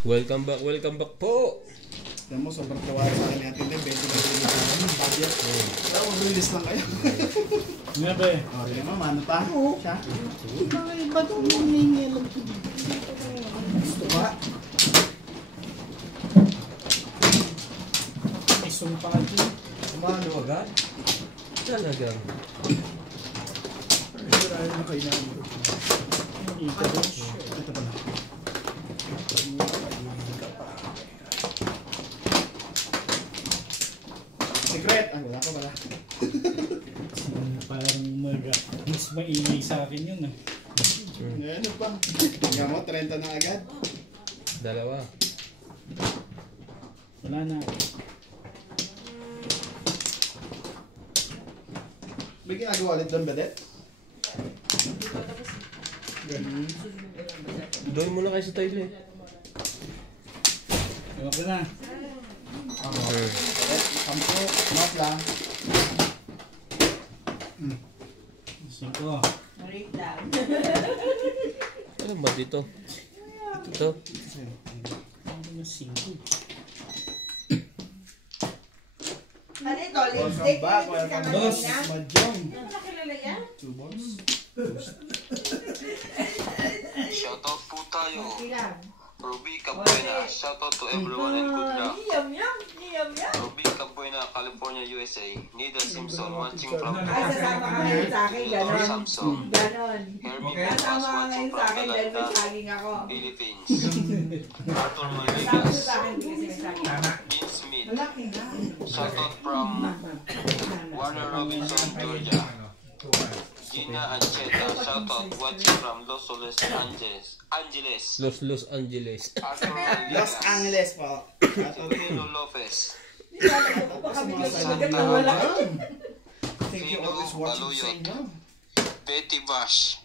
Welcome back po! Alam mo, sobrang tawaran sa akin natin din. 20 lang din yung budget. Pero mag-release lang kayo. Nga ba eh? O, rin mo, mano pa? Siya? Ba't ang nangingilam ko? Gusto ba? May sumpa ka dyan. Kumano agad? Talagang. Sure, ayaw na kayo namin. Ito pala. Secret! Ay, wala ka pala. Parang mas maingay sa akin yun ah. Ano pa? Hanggang mo, 30 na agad. Dalawa. Wala na. May ginagawa ulit doon, Bedet? Ganun. Doon muna kayo sa toilet. Ewan ko na. Bedet, kampo, mat lang. 5. Marit lang. Alam ba dito? Ito. Ano na 5? Ano ito? Welcome Lipstick? back, Lipstick ka welcome ba back. kanina? Mahjong. Ano ba kilala yan? 2 balls. Shoutout po tayo. Ilan? Ruby Cabuena. Shoutout to everyone and good luck. Iyam yam! Iyam yam! Ruby Cabuena, California, USA. Nida Simpson watching from Ay, sasama ka ngayon sa akin, ganon. Samsung. Ganon. Herbie Kasama ka Capas ngayon watching sa from akin dahil may Atlanta, saging ako. Philippines. Arthur Kasama Manigas. sa akin hindi kasi may saging. Dean Smith. Malaki na. Shoutout from Warner Robinson, Georgia. Gina Ancheta. Shoutout watching from Los Angeles. Los Angeles. Arthur Los Manigas. Angeles po. Pedro Lopez. Hindi ko alam kung baka may nagsagat na wala. Thank you always watching sa inyo. Betty Bash.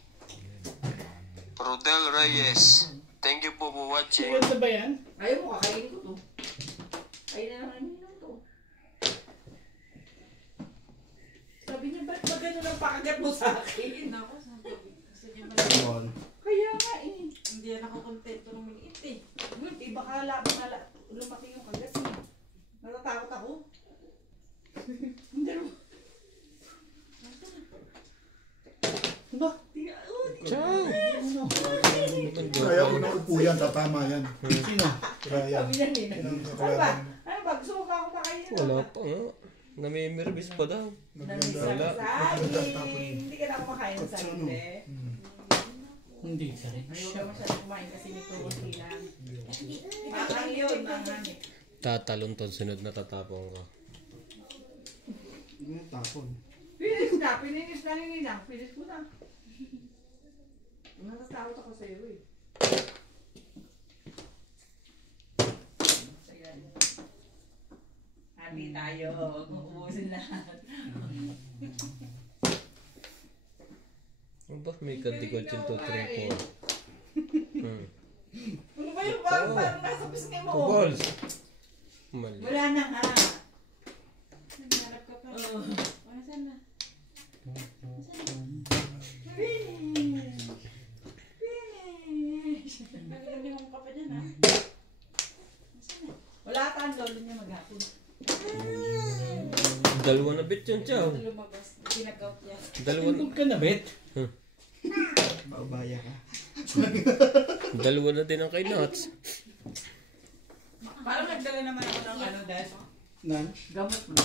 Rodel Reyes. Thank you po for watching. Sigurado ba yan? Ayaw mo, kakainin ko to. Ayun na naman yun to. Sabi niya, ba't ba gano'n ang pakagat mo sa akin? Ako, sabi ko, gusto niya Ball. Kaya nga eh. hindi yan ako kontento ng maliit eh. Good, iba ka lumaki yung kagat eh. Natatakot ako. Hindi mo. Ba? Ciao! Kaya ko na upo yan, tatama yan. Sino? Kaya Sabi niya nila. Ano ba? Ano ba? Gusto mo ba ako pakainin? Wala pa nga. Namimirvis pa daw. Wala. Hindi ka na kumakain sa sarili. Hindi ka rin. Ayaw ka masyadong kumain kasi may tuwag sila. Parang yun, mangan eh. Tatalon ton sunod na tatapong ka. Ano tapon? Finish na nila. Finish ko na. Natatakot ako sa'yo eh. Ayan. Happy tayo. Uubusin lahat. Ano ba? May kantikotsin 2, 3, 4. Ano ba yung parang nasa pisngi mo? 2 balls. Mali. Wala na nga. Naghanap ka pa. Wala sana. Finish! Finish! Nagaganda mo ka pa dyan ha. Wala ka ang lolo niya maghapon. Dalawa na bit yun, ciao. Lumabas. Pinag-out niya. Dalawa na. Huwag ka na, Bet. Baubaya ka. Dalawa na din ang kay Nuts. Parang nagdala naman ako ng ano dahil Nan? gamot mo.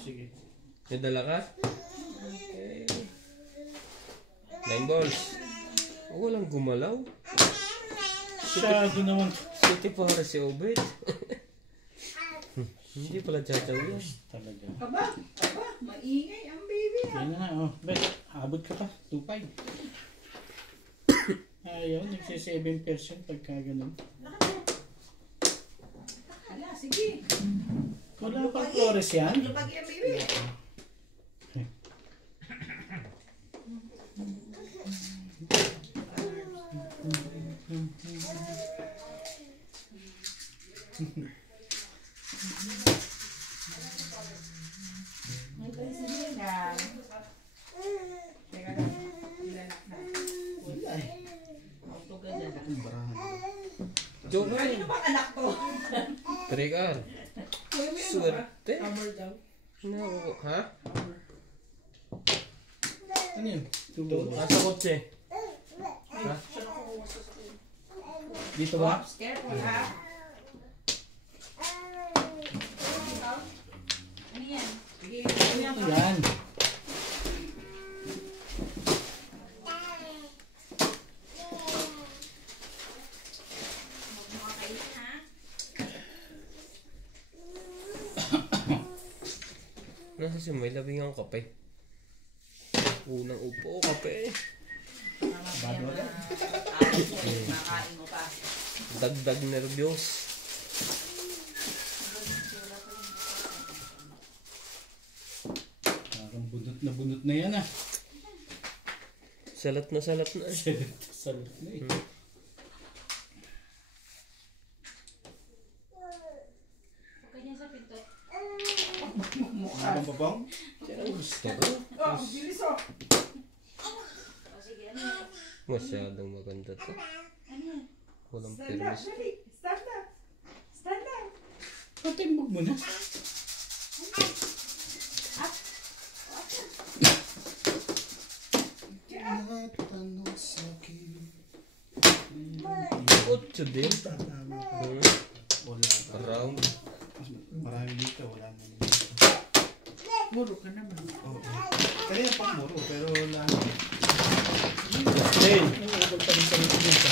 Sige. May dala ka? Okay. 9 balls. Oh, walang gumalaw. Masyado naman. City para si Obed. Hindi pala chachaw yan. Talaga. Aba, maingay ang baby ha. Yan na, oh. Bet, abot ka pa. 2.5. Ayaw, nagsi 7% pagka ganun. Hala, sige. Wala pang flores yan. Lupag yung baby. May sige na. Teka lang. Ilan na. Wala eh. Auto ka dyan. Ang barahan. Joke nga. Kanino bang anak to? Trigger. Swerte. Hammer daw. No, ha? Ano yun? Tubo. Nasa kotse. Ha? Dito ba? Careful ha. Ano yan? Sige, ano yan? Yan. Huwag mo kakainin ha? Nasa si May labing ang kape. Unang upo, kape. Bago agad. Nakain mo pa. Dagdag nervyos. Parang bunot na yan ah. Salat na salat na. Salut na eh. Huwag ka dyan sa pinto. Ano ba bang? Gusto ko. Oh, bilis oh. O sige, ano yan? Masyadong maganda to. Ano yan? Walang Stand up, permis. dali. Stand up. Stand up. Patimbog mo na. Tanong sa akin. Otso din. Wala. Around. Marami dito, wala na dito. Muro ka naman. Oo. Kaya pang muro, pero wala. Hey! Nangulog pa rin sa ito dito.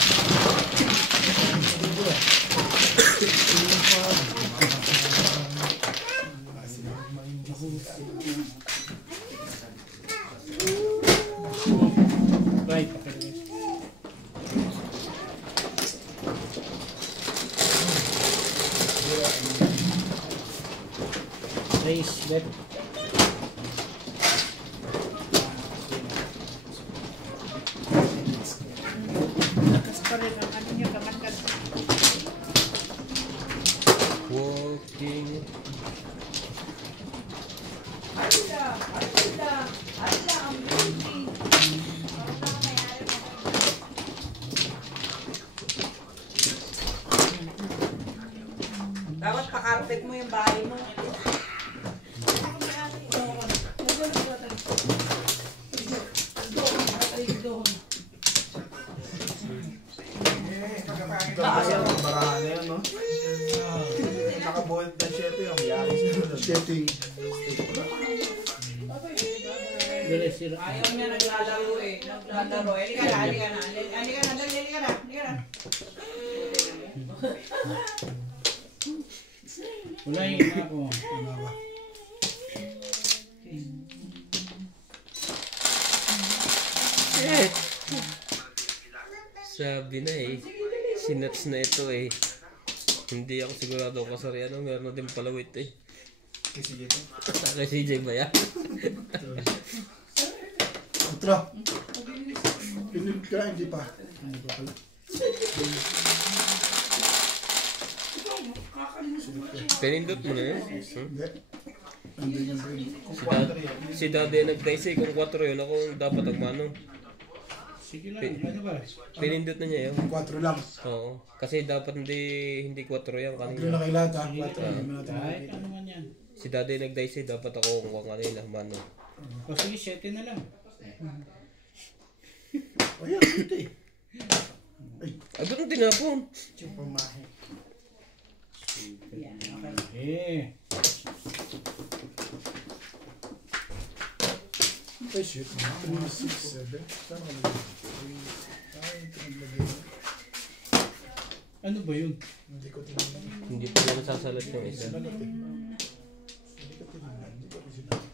Right, pakilagay. Raise left. Lakas pa rin ang ano niya, kalakas. Walking. Alda, Alda, Alda, ang beauty. Parang na mayari mo. Dapat pakarpet mo yung bahay mo. Kasi ang barahan na yun, no? Nakabuhat na siya ito yung setting. Dali sira. Ayaw niya naglalaro eh. Naglalaro. Halika na, halika na. Halika na, dali, halika na. Halika na. Ulayin na ako. Sabi na eh. Sinats na ito eh. Hindi ako sigurado kasari ano. Meron na din palawit eh. Kasi dito. Kay CJ ba yan? Ultra. Pinil ka, hindi pa. Hindi pa pala. Pinindot mo na yun. Hindi. Nandun yung brain. Si Daddy nag-dice kung 4 yun. Ako dapat ang manong. Sige lang, ano ba? Pinindot na niya yun. 4 lang. Oo. Kasi dapat hindi 4 yan 4 na kanina. kay lahat, ha? 4 na naman natin Kahit nakikita. ano man yan. Si Daddy nag-dice dapat ako kung kanina manong. O sige, 7 na lang. Ayan, dito eh. Ay, ba't ang tinapon? Pumahe. Eh. Ay, shit. 3, 6, 7. Saan ka nalagay? Ay, ito naglagay. Ano ba yun? Hindi ko tinignan. Hindi pa yan nasasalat yung isa. Sinagot eh. Hindi ko tinignan. Hindi ko rin sinagot.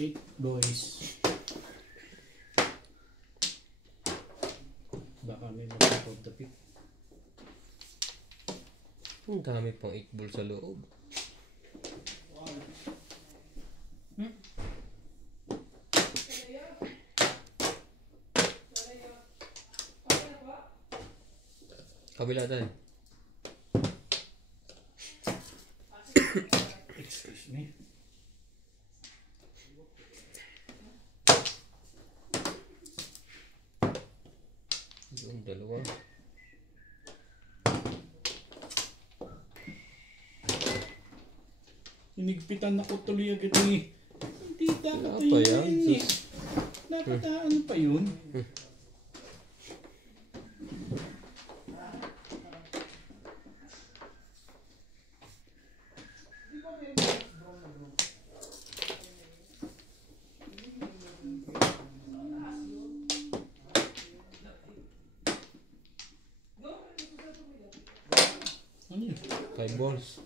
8 boys. Baka may magpapagtapit. Ang dami pang 8 ball sa loob. Kabila tayo. Excuse me. Yung dalawa. Hinigpitan ako tuloy agad eh. Hindi dapat Ano pa yan? yun eh. Dapat ano pa yun? Ano yun? 5 balls.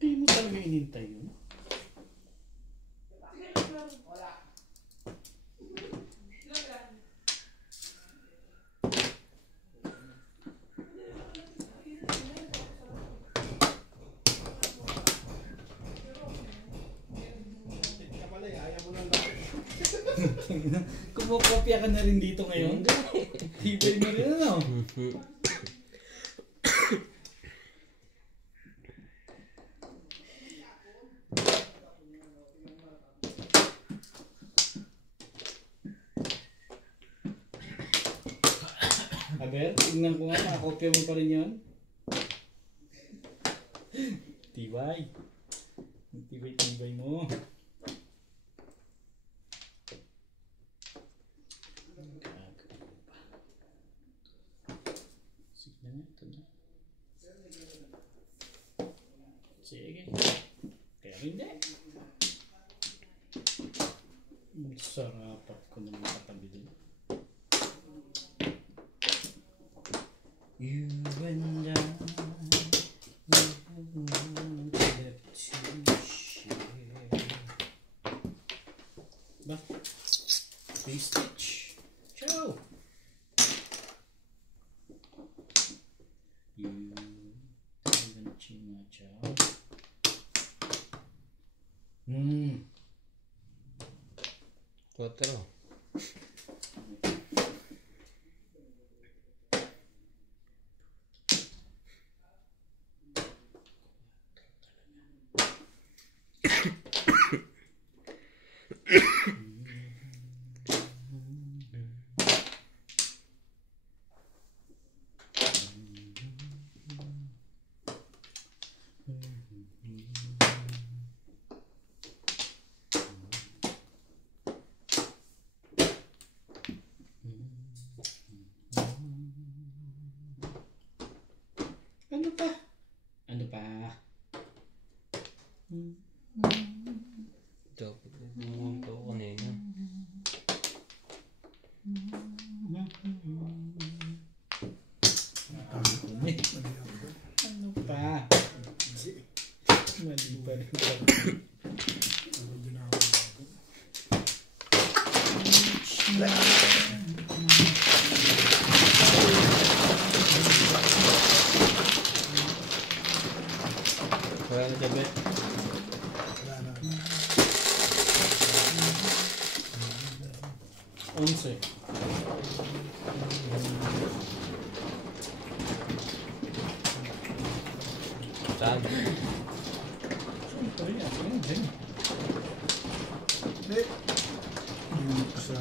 Hindi mo talaga inintay yun? Kumukopya ka na rin dito ngayon? Tibay mo rin ano? Aber, tingnan ko nga, nakakopya mo pa rin yun. Tibay. Tibay mo. Sige na, ito na. Sige. Kaya hindi. Sarapat ko naman katabi din. You and I left to share. Ba? Three stitch. Ciao. You didn't chima ciao. Quattro. Ano pa? Ano pa? Dapat bumuha pa ako kanina. Ano pa? Mali pa rin. Wala na sabi. Onse. Saan? Siyempre yan. Yan dyan. Hindi. Hindi ko sa...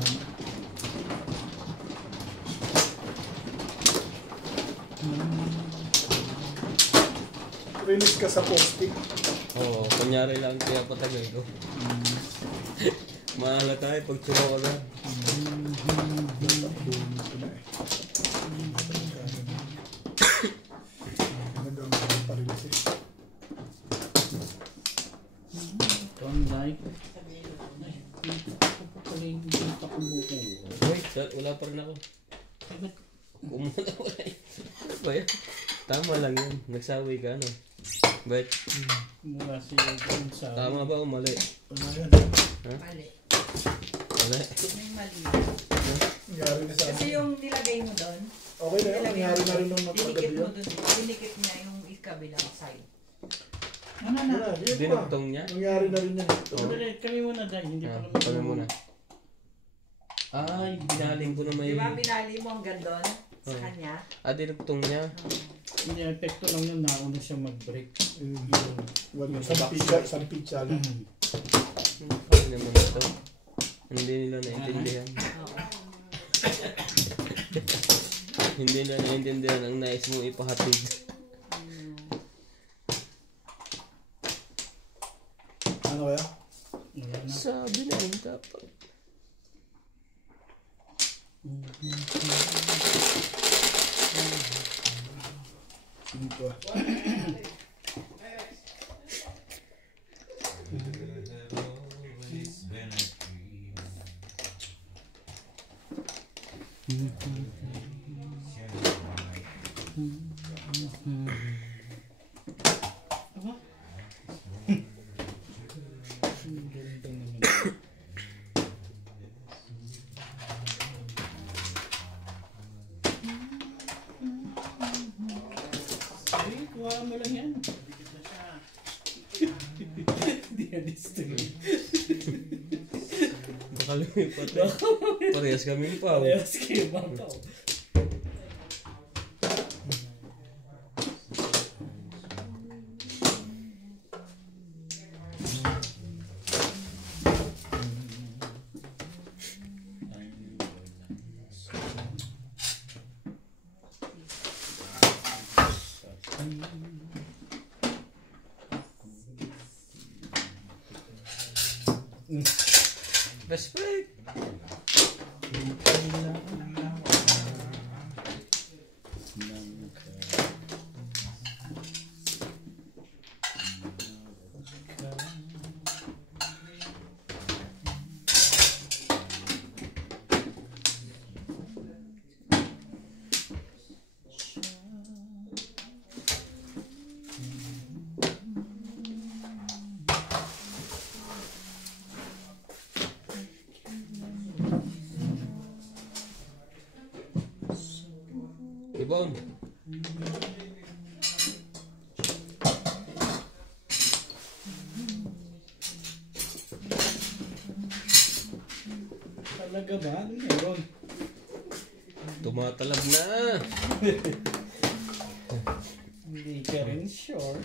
Release ka sa post-it. Oo, kunyari lang kaya patagal ko. Mahala tayo pag sumawa na. Tonlay. Ako pa pala yung dito kumukuha. Wait, wala pa rin ako. Kumuha na wala eh. Ano ba yan? Tama lang yan. Nagsawi ka, ano? But, Mula siya dun sa... tama ba o mali? Wala yan. Mali. Mali. May mali. Nangyari na sa Kasi yung nilagay mo doon, Okay na yun. Nangyari na rin nung dinikit napagabi mo yun. doon, dinikit niya yung kabilang side. Yun na, yun pa. Dinugtong niya? Nangyari na rin yan. Sandali, kami muna dahil hindi pa kami... Kami muna. Ay, binaling ko na may... Di ba binali mo hanggang doon sa kanya? Ah, dinugtong niya. Hindi, epekto lang yun, nauna siya mag-break. Isang pizza lang. Ano naman ito? Hindi nila naintindihan. Oo. Hindi na naiintindihan ang nais mong ipahatid. Ano kaya? Wala na. Sabi na rin dapat. Ito. Aba? Ang ganda naman. Ay, kuha mo lang yan. Hindi na distribute. Baka lumipat eh. Parehas kaming pao. Parehas kayo ba ito? Respect! Ibon! Talaga ba? Ano meron? Tumatalab na! Hindi ka rin sure.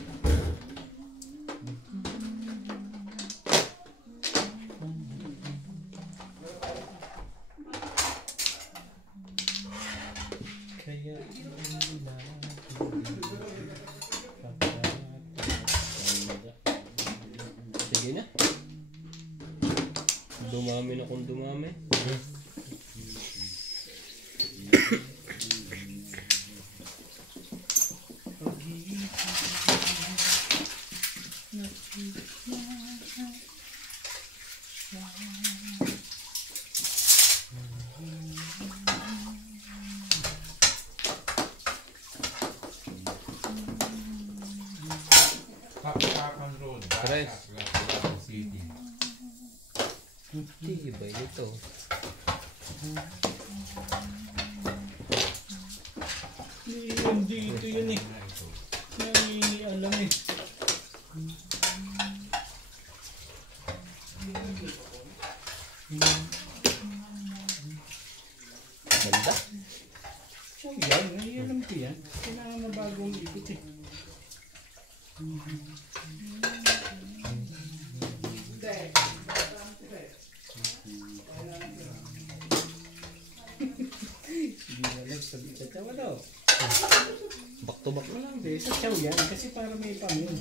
Kaya Sige na. Dumami na kung dumami. Pakpakan Road, Tres. Quezon City. Tibay nito. hindi ito yun eh. Hindi alam eh. Ganda. So yan, may alam ko yan. Kailangan na bagong ikot eh. Hindi na lang sabi ka tawa daw. Back to back na lang. Hindi, sa chow yan kasi para may pamin.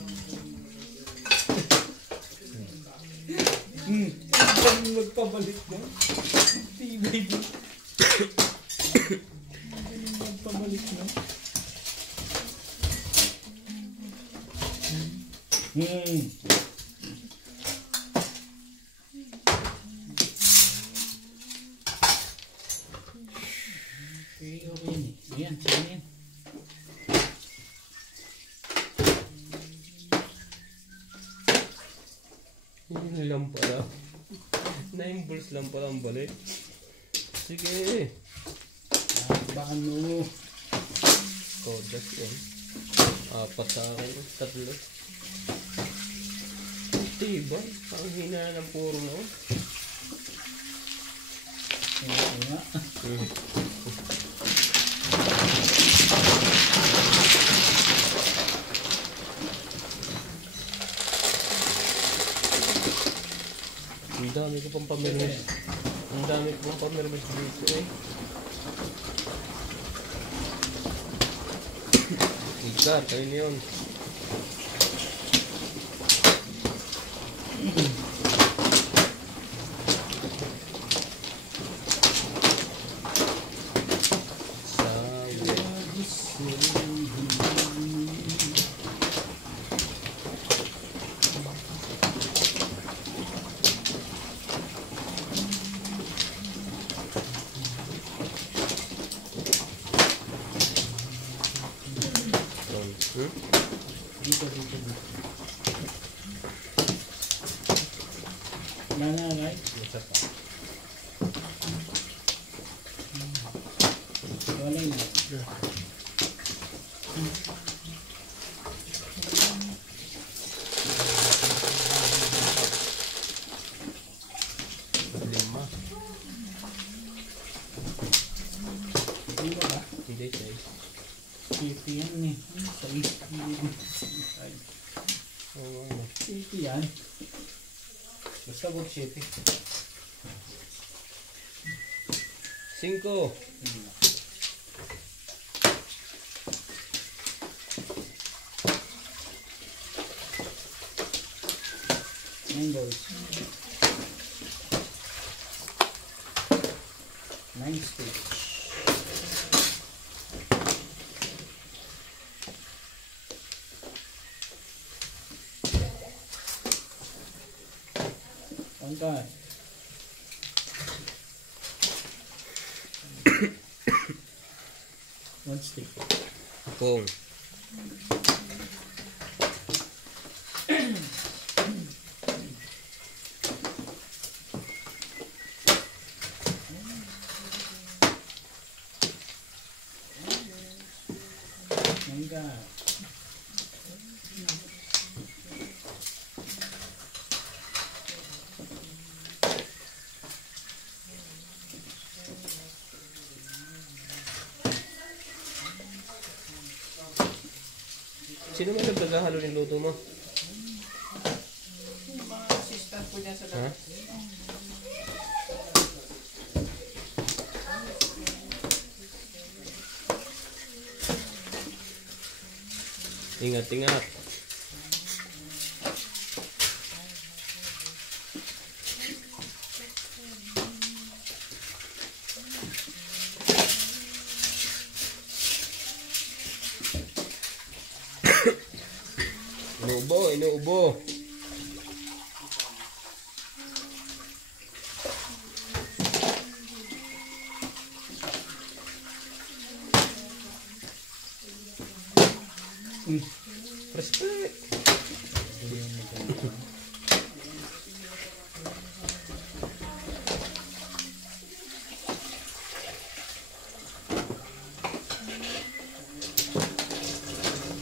Hindi magpabalik na. Tibay din. Hindi magpabalik na. Okay, okay yan eh. Ayan, sige yan. Yun lang pala. 9 balls lang pala ang balik. Sige. Baka no. Kodas yan. 4 sa akin. 3. Diba? Ang hina ng puro na. Oo nga. Ang dami ko pang pamirmis. Ang dami ko pang pamirmis dito eh. Gar, kayo na yun. Dito. Nananay. Isa pa. Wala na. Lima. Hindi ba? Hindi, siya. Pipi yan eh. Sa iski. Oo, ano. Pipi yan. Basta worth 7. 5. Angles. 9 stitch. Angkat. One stick. Pong. Angkat. Sino man nagkakahalo ng luto mo? Yung mga assistant ko dyan sa Ha? Ingat, ingat. Inuubo, inuubo. Respect.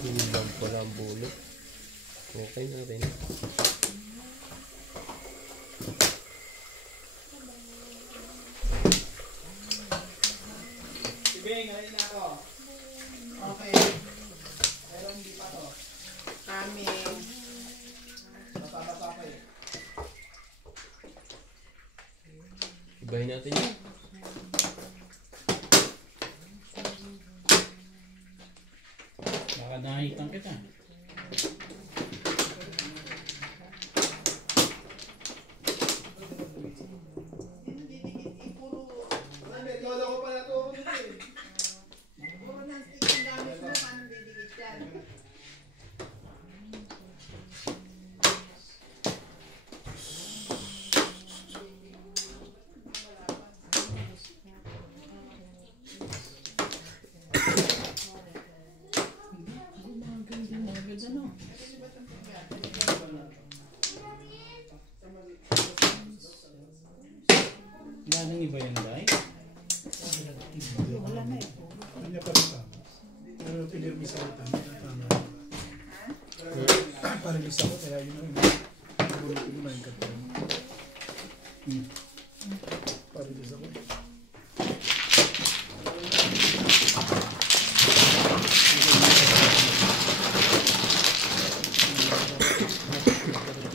Yun lang pala ang bulot. Okay na rin. Ibig, ngayon na ako. Okay. Pero hindi pa to. Coming. Bata-bata pa eh. Ibahin natin yun. Baka nahitan kita. Lolo ko pala to ako dito eh. Puro ng stick ang gamit mo. Paano didikit yan? Galing iba yan, Day? Wala na eh. Kanya pa rin tama. Pero pinirmis ako tama. Tama. Parilis ako kaya yun ang bulot ko na yung katulad. Parilis ako.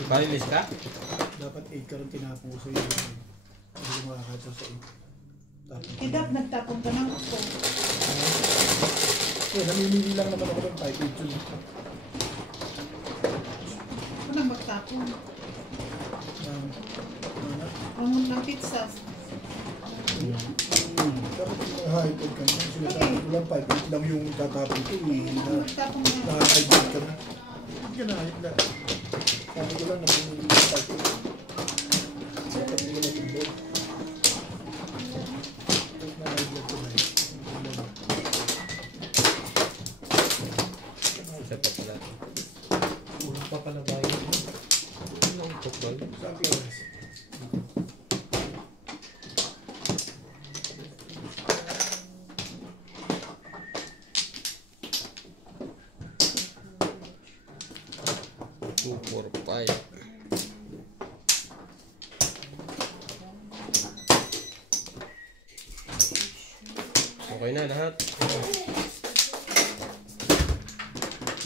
Palilis ka? Dapat 8 ka rin tinapuso yun. Hindi ko makakatsa sa 8. Tapos Kidap, nagtapon ka ng ako. namimili lang naman ako ng type ito. Walang magtapon. Ang ng pizza. Dapat yung high-tech ka na. Sinasabi ko lang 5 lang yung tatapon ko. Ang magtapon na. Na-high-tech ka na. Hindi ka na-high-tech. Sabi ko lang namimili ng type ito. Dapat mo na ito. Na-high-tech ko na. Isa pa pala. Ulang pa pala tayo. Ang kapal. Saan Flores? Two, four, five. Okay na lahat.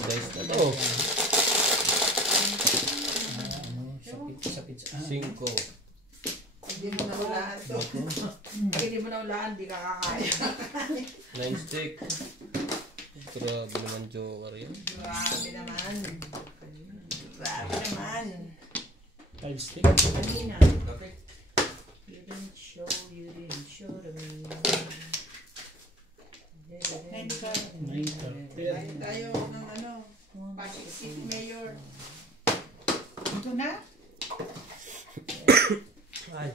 Guys na to. Sa pizza. Cinco. Hindi mo na ulaan to. Pag hindi mo na ulaan, di ka kakaya. 9 stick. Grabe naman Joker yan. Grabe naman. Grabe naman. 5 stick. Kanina. You didn't show to me. Tayo ng ano, Pasig City Mayor. Ito na? Ay.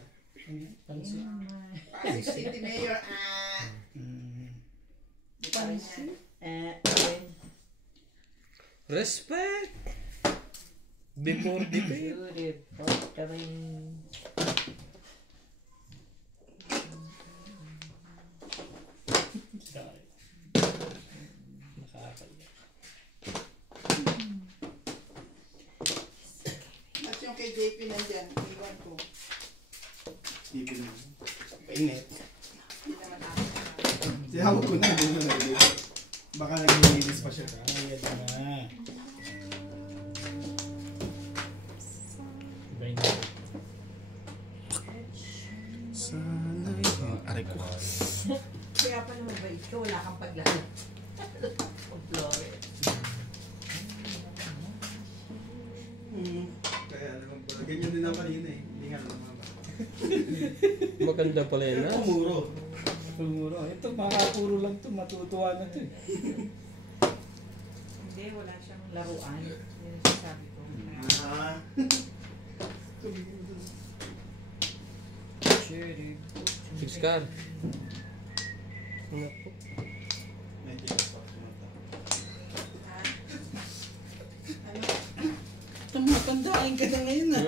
Pasig City Mayor. Pansin. Respect! Before debate. At yung kay JP nandyan, iwan ko. Hindi ko naman. Painit. Hindi naman natin. Tiyawag ko na din na baka naglilinis pa siya. Ayad na. Iba yun. Sana'y aray ko. Kaya pa naman ba ikaw, wala kang paglaro. Pag-flore. Kaya naman pala. Ganyan din ako kanina eh. Hindi nga naman ba. Maganda pala yan ha. Pumuro. Pumuro. Ito, makapuro lang ito. Matutuwa na ito eh. Hindi, wala siyang laruan. Yun ang sinasabi ko. Ah. Six car. Naku. May tigas pa ako sumunta. Tumatandaan ka na ngayon ah.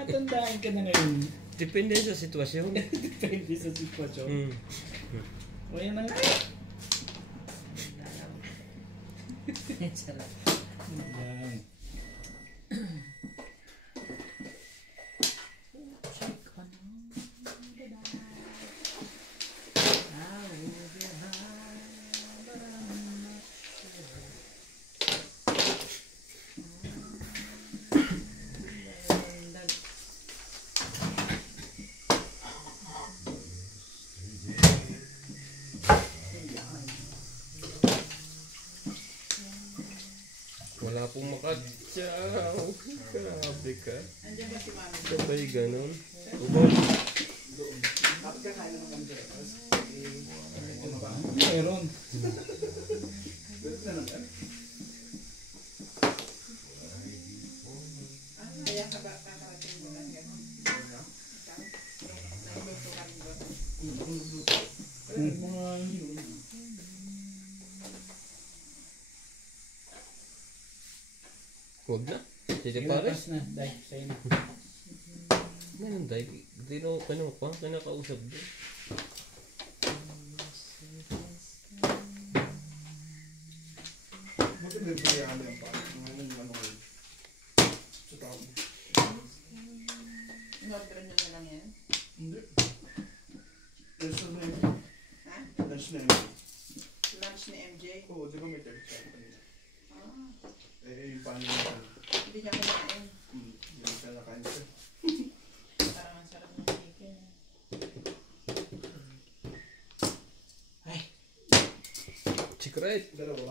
Matandaan ka na ngayon. Depende sa sitwasyon. Depende sa sitwasyon. Hmm. O yan na nga. Yan. Wala pong makatsaw. Grabe ka. Andiyan ba si Mami? Sabay ganon. Ubo. Meron. Kaya ka ba kakarating mo lang yan? Nagluto ka rin ba? Huwag na. Titi Sige, pare. pass na. Dahil sa'yo na. Ganun dahil. Hindi na ako kinakausap din. Buti may buya kami ang paan. Ngayon yung ano kayo. Sa tao. In-order nyo na lang yan? Hindi. Lunch na yun. Ha? Lunch na yun. Lunch ni MJ? Oo, di ba may text sa akin? Ah, Eh, yung paano yung paano. hindi niya kumain. Hindi ka nakain siya. Parang ang sarap ng chicken. Secret. Dalawa.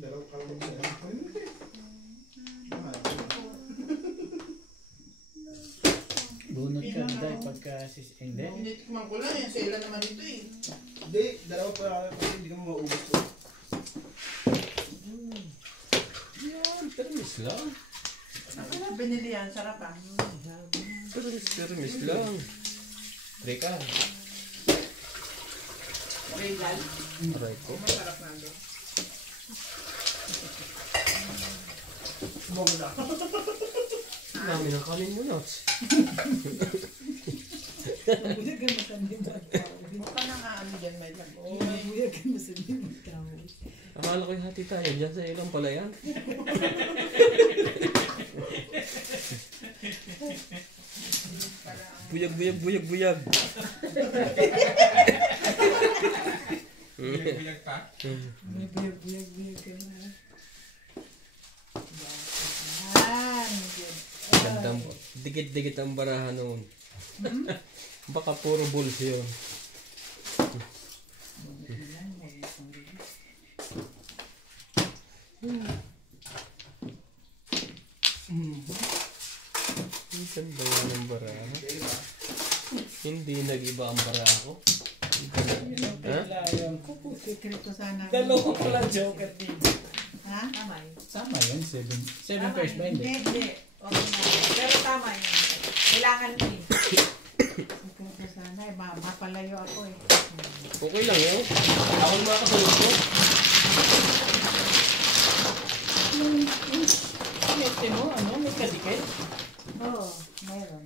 Dalawa ka lang sa Bunot ka dahil pagka hindi. Hindi tikman ko lang yan. Sa ilan naman ito eh. Hindi, dalawa pa lang kasi hindi ka maubos ko. Yan, permis lang. Ako na binili yan. Sarap ah. Permis lang. Rika. Regal. Aray ko. Masarap na doon. Bong na. Dami ng kanin mo, Nots. Mukha na nga ano dyan may lago. Akala ko yung hati tayo. Diyan sa ilang pala yan. Buyag, buyag, buyag, buyag. Bilag ka? Gandang, dikit-dikit ang barahan noon. Baka puro bulls yun. Ang ganda nga ng baraha. Hindi nag-iba ang baraha ko. Ha? Secreto sana. Dalawa pala joker dito. Ha? Tama yun. Sama yan, 7 pairs ba Hindi, hindi? hindi. Okay na. Pero tama yun. Kailangan mo eh. Secreto sana eh. Mapalayo ako eh. Okay lang yun. Ako naman kasunod ko. Sinete mo, ano? May kadikit? Oo, mayroon.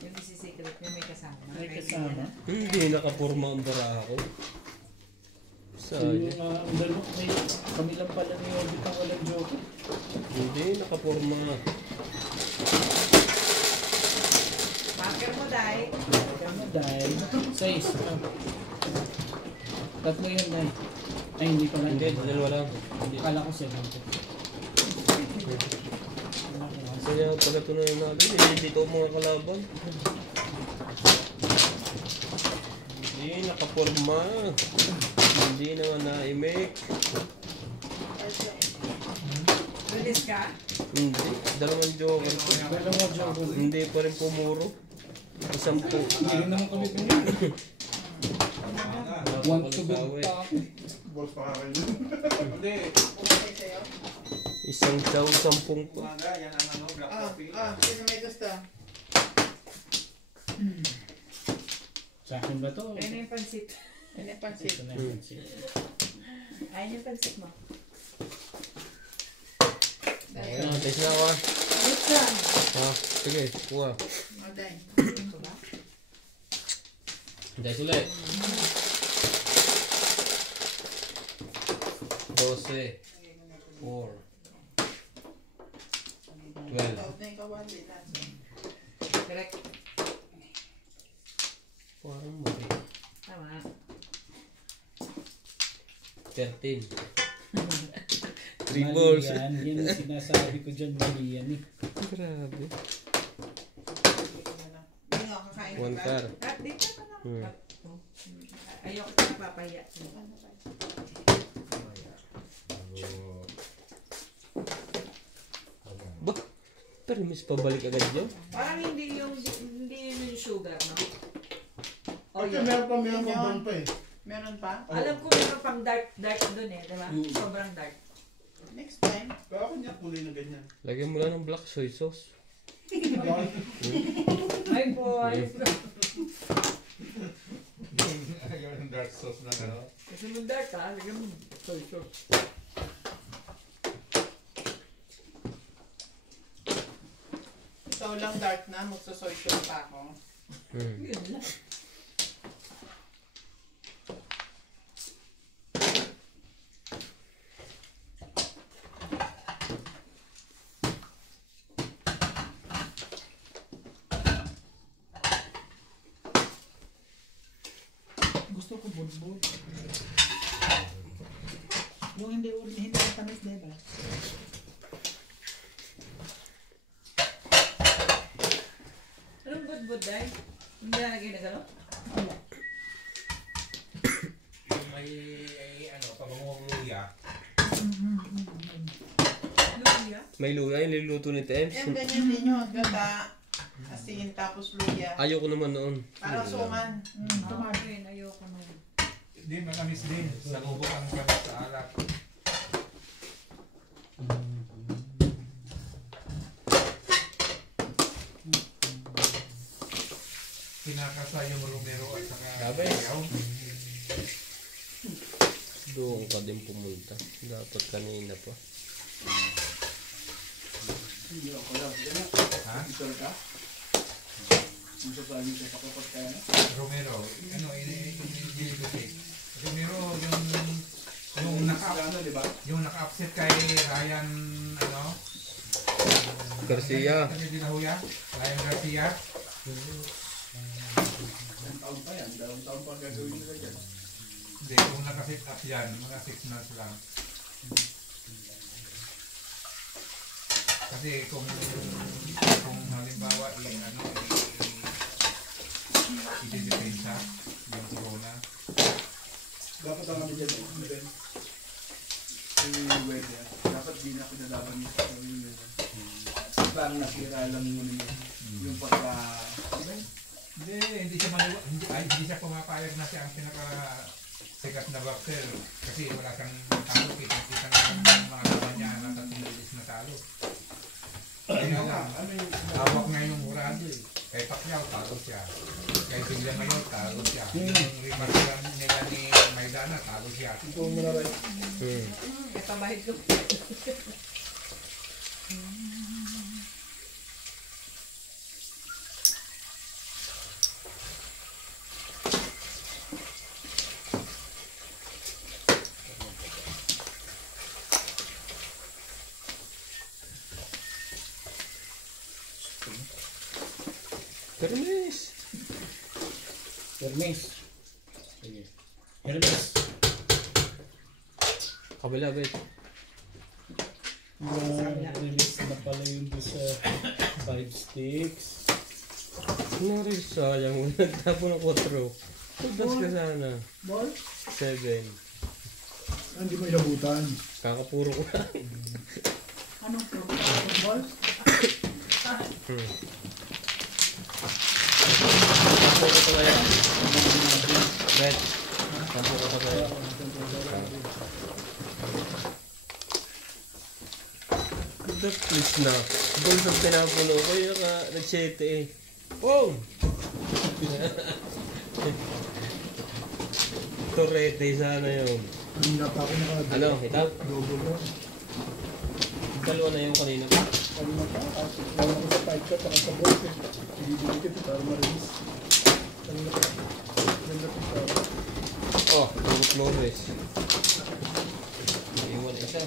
Yung isi-secret yung may kasama. May kasama? Hindi nakapurma ang baraha ko. So, Sayang. yung dalawa, may kami lang pala ni Orbit ang walang joker. Hindi nakapurma. Marker mo dahil. Ano dahil? 6. Tatlo yun, Nay. Ay, hindi pala. Hindi, dalawa lang. Hindi. Akala ko 7. Kaya pala tunayan natin, hindi dito ang mga kalaban. Hindi nakapurma. Hindi naman na-make. Release ka? Hindi, dalawang joker ko. Dalawa joker. Hindi pa rin pumuro. Isang po. Hindi naman kami pinili. Want to go pa ako. Balls pa ka kayo. Hindi. Okay sa'yo? Isang chow, 10 po. Umaga, yan ang ano, black coffee. Sino may gusto? Sa akin ba to? Ayun na yung pansit. Ano yung pansit? Ito na yung pansit. Ayun yung pansit mo. Taste na ako ah. Ah, sige, kuha. Maday. Ito ba? Taste ulit. 12. 4. 12. Out na yung kawali natin. Correct. Parang mali. Tama. 13. 3 Mali balls. yan. Yan ang sinasabi ko dyan. Mali yan eh. Grabe. Hindi nga kakain 1 car. At dito ka na. Hmm. Ayoko ka napapahiya. Ba? Permis pabalik agad yun? Parang hindi yun yung sugar, no? Oh, Okay, yun. meron pa bang pa eh. Meron pa? Alam ko meron pang dark dun eh, di ba? Sobrang dark. Next time. Pero ako niya kulay na ganyan. Lagyan mo lang ng black soy sauce. Ay boy! Ayaw ng dark sauce na ano. Kasi mo dark ha, lagyan mo soy sauce. Ikaw lang dark na. Magsasoy sauce pa ako. Yun lang. Gusto ko bulbul. Yung hindi tamis, diba? Anong budbud dahil? Hindi na ginagano? Yung may May luya, yung niluluto ni Tems. Yan, ganyan din yun. Gata, asin, tapos luya. Ayoko naman noon. Parang suman. Tomato yun, ayoko nun. Hindi, matamis din. Sa lubok ang kamis sa alak. Kinakasa yung romero at saka Grabe. ayaw. Doon ka din pumunta. Dapat kanina pa. Hindi ako lang. Ha? Isol ka? Ang sasabi sa pakapag kaya na? Romero. Ano, ini-delivery. Romero, yung Ano, di ba? naka-upset kay Ryan, ano? Garcia. Kami dinahuya? Ryan Garcia. Isang taon pa yan. 2 taon pa ang gagawin nila dyan. Hindi, kung naka-set up yan, mga 6 months lang. Kasi kung halimbawa i-depensa yung corona. Dapat ang kami dyan. Yung weather. Dapat di na pinalaban yung gagawin nila. Parang nasira lang yun yung pagka... Hindi siya pumapayag na siya ang pinaka-sikat na boxer. Kasi wala kang talo. Kita nga ng mga laban niya na 3 days na talo. Kaya lang, hawak nga yung Murado eh. Kay Pacquiao, talo siya. Kay Bigla ngayon, talo siya. Yung remarkilan nila ni Maidana, talo siya. Ito mo na rin. Ito bahid ko. Permis. Hermes. Sige. Hermes. Kabila, bet. Release na pala yun doon sa 5 sticks. Nari, sayang mo. Nagtapo ng 4. Pagdas ka sana. Ball? 7. Hindi mo inabutan. Kakapuro ko lang. Anong pro? Ball? Sampo ko kaya. Bet. Sampo ko kaya. Please na. Doon sa pinapuno ko yung nag-7 eh. Oh! Torete sana yun. Hindi na pa ako nakadala. Ano, hitap? Double lang. Dalawa na yung kanina ko. Ano na pa? Wala ko sa 5 shot, saka sa ball. Ibibigay kita para ma-release. Ano na pa? Ganda pa sa Oh, puro Flores. Iwan isa.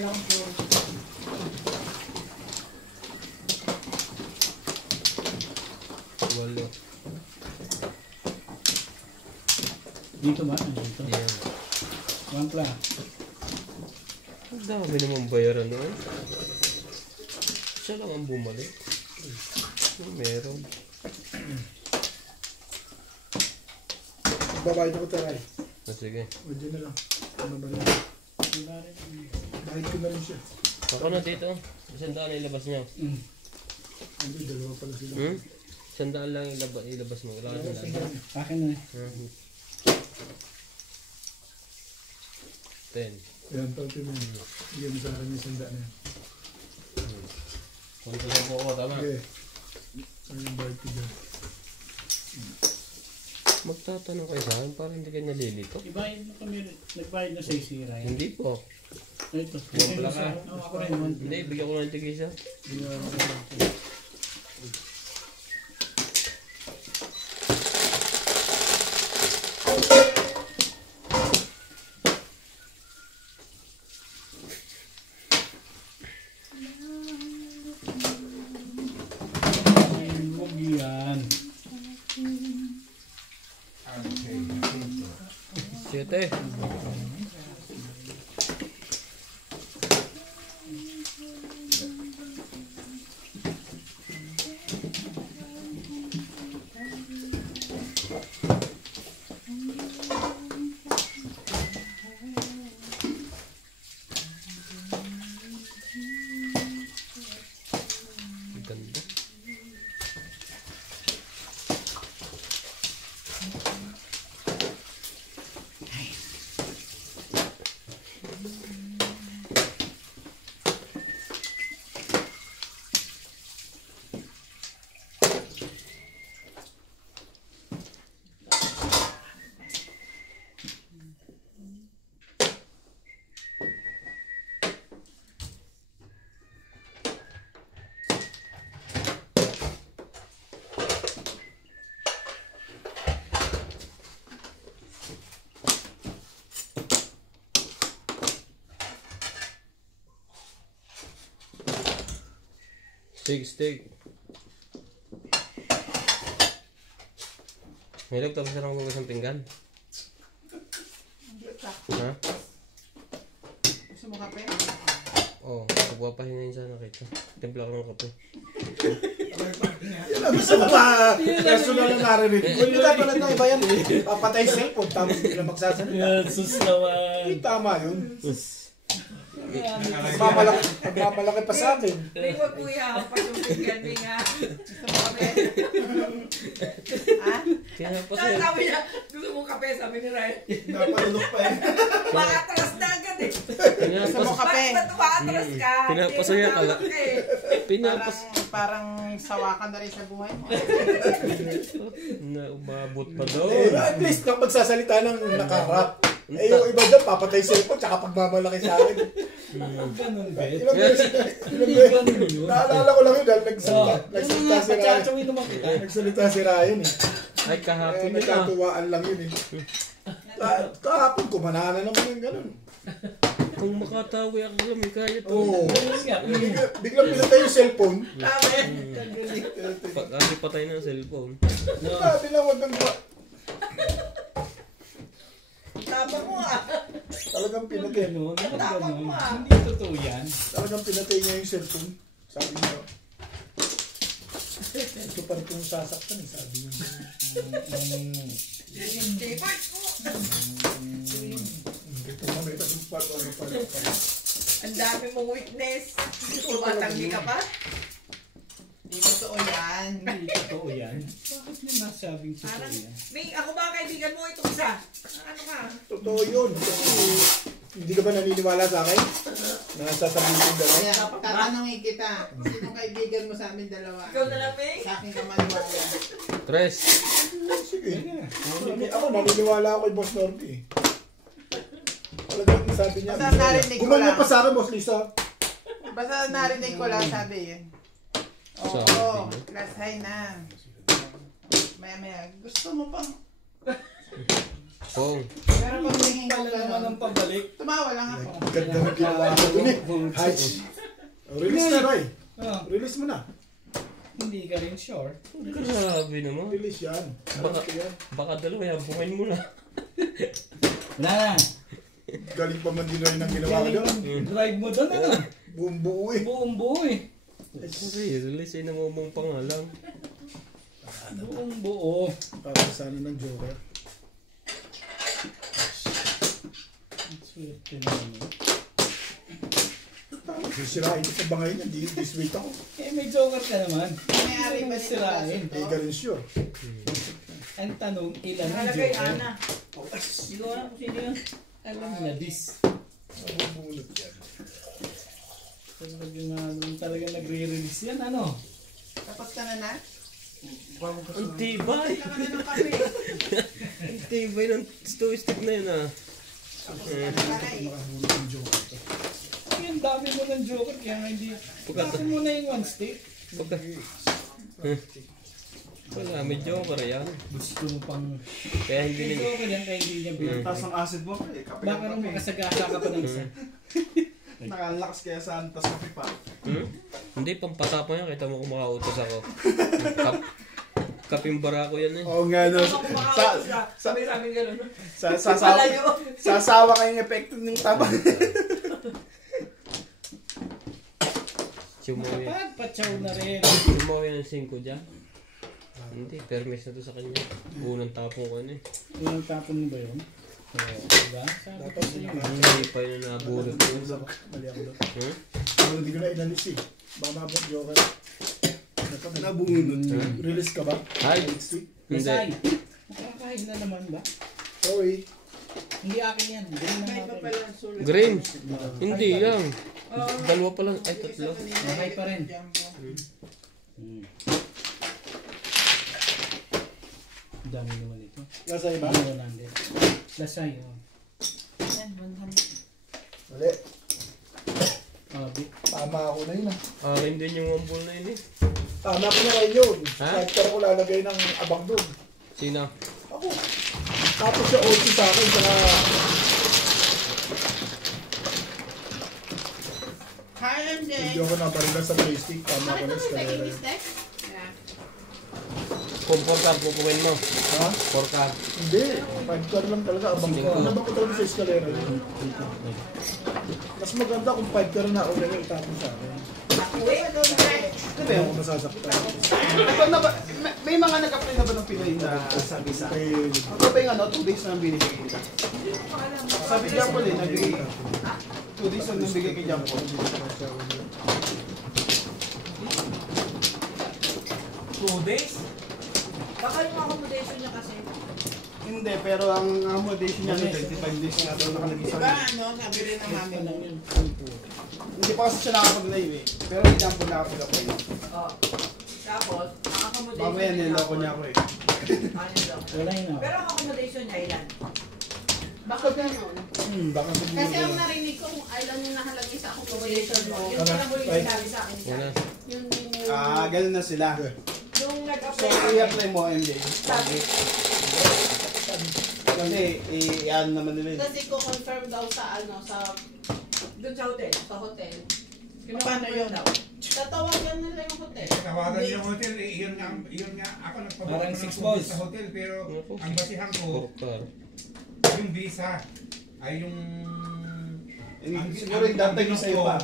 Walang pro. Walo. Dito ba? Dito. Yan. Wampla. Ang dami naman bayaran noon. Siya lang ang bumalik. Meron. Babayad ako taray. Sige. O dyan na lang. Ano ba na? Bayad ko na rin siya. Ako na dito. 100 na ilabas niya. Hindi, dalawa pala sila. 100 lang ilabas mo. Wala ka na. Akin na eh. 10. Yan, pati mo. Bigyan mo sa akin yung sanda na yan. Punta na po ako, tama? Okay. Ano yung bayad ko dyan? Magtatanong kayo sa akin para hindi kayo nalilito. Ibayad na kami. Nagbayad na sa isira yan. Hindi po. Ito. Wampla ka. Ako rin. Hindi, bigyan ko ng tig-isa. Huwag yan. Okay. 7. Steak. Hilog, tapos na lang hugas ng pinggan. Ha? Gusto mo kape? Oo, pagpapahingayin sana kita. Timpla ko ng kape. Yan ang gusto ko pa. Personal na narinig. Kung hindi ka pala na iba yan, papatay cellphone, tapos hindi na magsasalita. Sus naman. Tama yun. Magpapalaki pa sa akin. May wag kuya, pasumpinggan may nga. Gusto mo kape? Ha? Kaya pa Sabi siya. niya, gusto mo kape, sabi ni Ryan. Napalulok pa eh. Maatras na agad eh. Gusto mo kape? Ba't maatras ka? Pinapasaya ka lang. Pinapas... Parang sawa ka na rin sa buhay mo. Na umabot pa doon. At least kapag magsasalita ng nakarap. Eh yung iba dyan, papatay cellphone, tsaka pagmamalaki sa akin. Ganun ba? Ilang beses, naalala ko lang yun dahil nagsalita si Ryan. Chatsawin naman kita. Nagsalita si Ryan eh. Ay, kahapon yun Nagkatuwaan lang yun eh. Kahapon, kumana naman yung ganun. Kung makatawi ako lang, may kaya to. Oo. Biglang pinatay yung cellphone. Tama yan. Kasi patay na ang cellphone. Sabi lang, wag kang Tama mo ah. talagang pinatay. Ganun, Tama mo ah. Hindi totoo yan. Talagang pinatay niya yung cellphone. Sabi niya. Ito pa rin kung sasaktan eh, sabi niya. Hindi pa ko. Ito mamaya, tapos ano pa. Ang dami mong weakness. Tumatanggi ka pa? Hindi totoo yan. Hindi totoo yan. Bakit may masabing totoo Parang, yan? May, ako ba kaibigan mo itong isa? Ano ka? Totoo yun. Kasi, hindi ka ba naniniwala sa akin? Nasasabihin ko dalawa. Kaya tatanungin kita. Sinong kaibigan mo sa amin dalawa? Ikaw na lang, May? Sa akin ka maniwala. Tres. Sige. Ako naniniwala ako kay Boss Norby eh. Talagang sabi niya. Basta narinig ko Gumawa lang. pa sa akin, Boss Lisa. Basta narinig ko lang sabi yun. Sabi Oo, niya. class high na. Maya, gusto mo pang... Pong. Pero pag tingin ko Pala naman gano'n, ang pabalik. tumawa lang ako. Ganda ng ginawa ko dun eh. Ay, release na, Ray. Ah, Release mo na. hindi ka rin sure. Grabe naman. Release yan. Baka, baka dalawa yan, bukain mo na. Wala na. Galing pa man din rin ang ginawa ko dun. Drive mo doon ano? Buong buo eh. Buong buo eh. Kasi release ay namumong pangalan. Buong buo. Para sana ng Joker. Swerte naman eh. Sisirain ko sa bangay niya. This week ako. Eh may joker ka naman. May-ari ba nito Sirain. Hindi ka rin sure. Ang tanong, ilan ang Nakalagay, joker? Ana. Hindi ko alam kung sino yun. Alam na this. Mabubulot yan. Talagang nagre-release yan ano? Tapos ka na na? Ang tibay. Tapos ka na ng kape. Ang tibay ng stick na yun ah. Tapos ka na pala eh. Makahulot yung Joker. Ay, ang dami mo ng joker kaya nga hindi. Bakit mo na yung one stick? Wala, may joker yan. Gusto mo pang... Kaya hindi May nila. joker yan kaya hindi niya binigay. Taas ng acid mo eh. Kape Baka nang makasagasa ka pa ng isa. Nakalakas kaya sa antas kape pa. Hindi, pampatapon yan. Kita mo kung makautos ako. Kapimbara ko yan eh. Oo nga no. Ako makakautos ka. Sabi namin gano'n. Malayo. Sasawa kayong epekto ng taba. Sumawi. Patsaw na rin. Sumawi ng 5 dyan. Hindi, permis na to sa kanya. Unang tapong ko ano eh. Unang tapon mo ba yun? Oo, diba? Sabi ko sa'yo. Hindi pa yun nabulot ko. Mali ako doon. Hmm? Pero hindi ko na inalis eh. Mamabot Joker. Nabunod. Release ka ba? Hi. Next week? Hindi. Nasay. Makakain na naman ba? Sorry. Hindi akin yan. Green na May pa natin. pala ang sulat. Green. Hindi lang. Dalawa pa lang. Ay, tatlo. Mahay pa rin. Ang dami naman ito. Nasa iba? Ano 100? Lasay, oh. Yan, 100. Mali. Abi. Tama ako na yun ah. Akin din yung wambol na yun eh. Tama ko na rin yun. Ha? Kahit pero ko lalagay ng abang doon. Sino? Ako. Tapos siya OT sa akin. Saka Hi, Ay, MJ. Hindi ako nabarila sa plastic. Tama ko Bakit na naman tayo escalera. mistake? Yeah. Kung 4 car, pupukin mo. Ha? 4 car. Hindi. 5 car lang talaga. Abang ko. Abang ko talaga sa escalera. Mas maganda kung 5 car na ulit yung itapon sa akin. Hindi ako masasaktan. May mga nag-apply na ba ng Pinoy na sa visa? Ay, Ano ba yung 2 days na binigay nila? Sabi niya po din, nabigay 2 days na nabigay kay Jampo. 2 days? Baka yung accommodation niya kasi. Hindi, pero ang accommodation niya 25 days na daw nakalagay sa Diba, ano, sabi rin ng mami mo. Hindi pa kasi siya nakapag-live eh. Pero kay Jampo nakapag-apply. Oh. Tapos, ang accommodation Mamaya niloko niya ako eh. Wala yun Pero ang accommodation niya ilan? Baka gano'n. baka siguro. Kasi ang narinig ko, kung ilan yung nakalagay sa accommodation mo. Yung pinag yung sinabi sa akin. Wala. Yung Ganun na sila. Nung So, nag-apply i-apply mo, MJ. sabi, Kasi, i-ano naman nila yun. kasi ko confirm daw sa ano, sa doon sa hotel. hotel. Paano yun daw? Tatawagan nila yung hotel. Tawagan yung hotel, yun nga, ako nagpabukas Parang ng 6 tubig balls. sa hotel, pero ang basihan ko, 4 car. yung visa, ay yung... Siguro yung dantay mo sa'yo pa.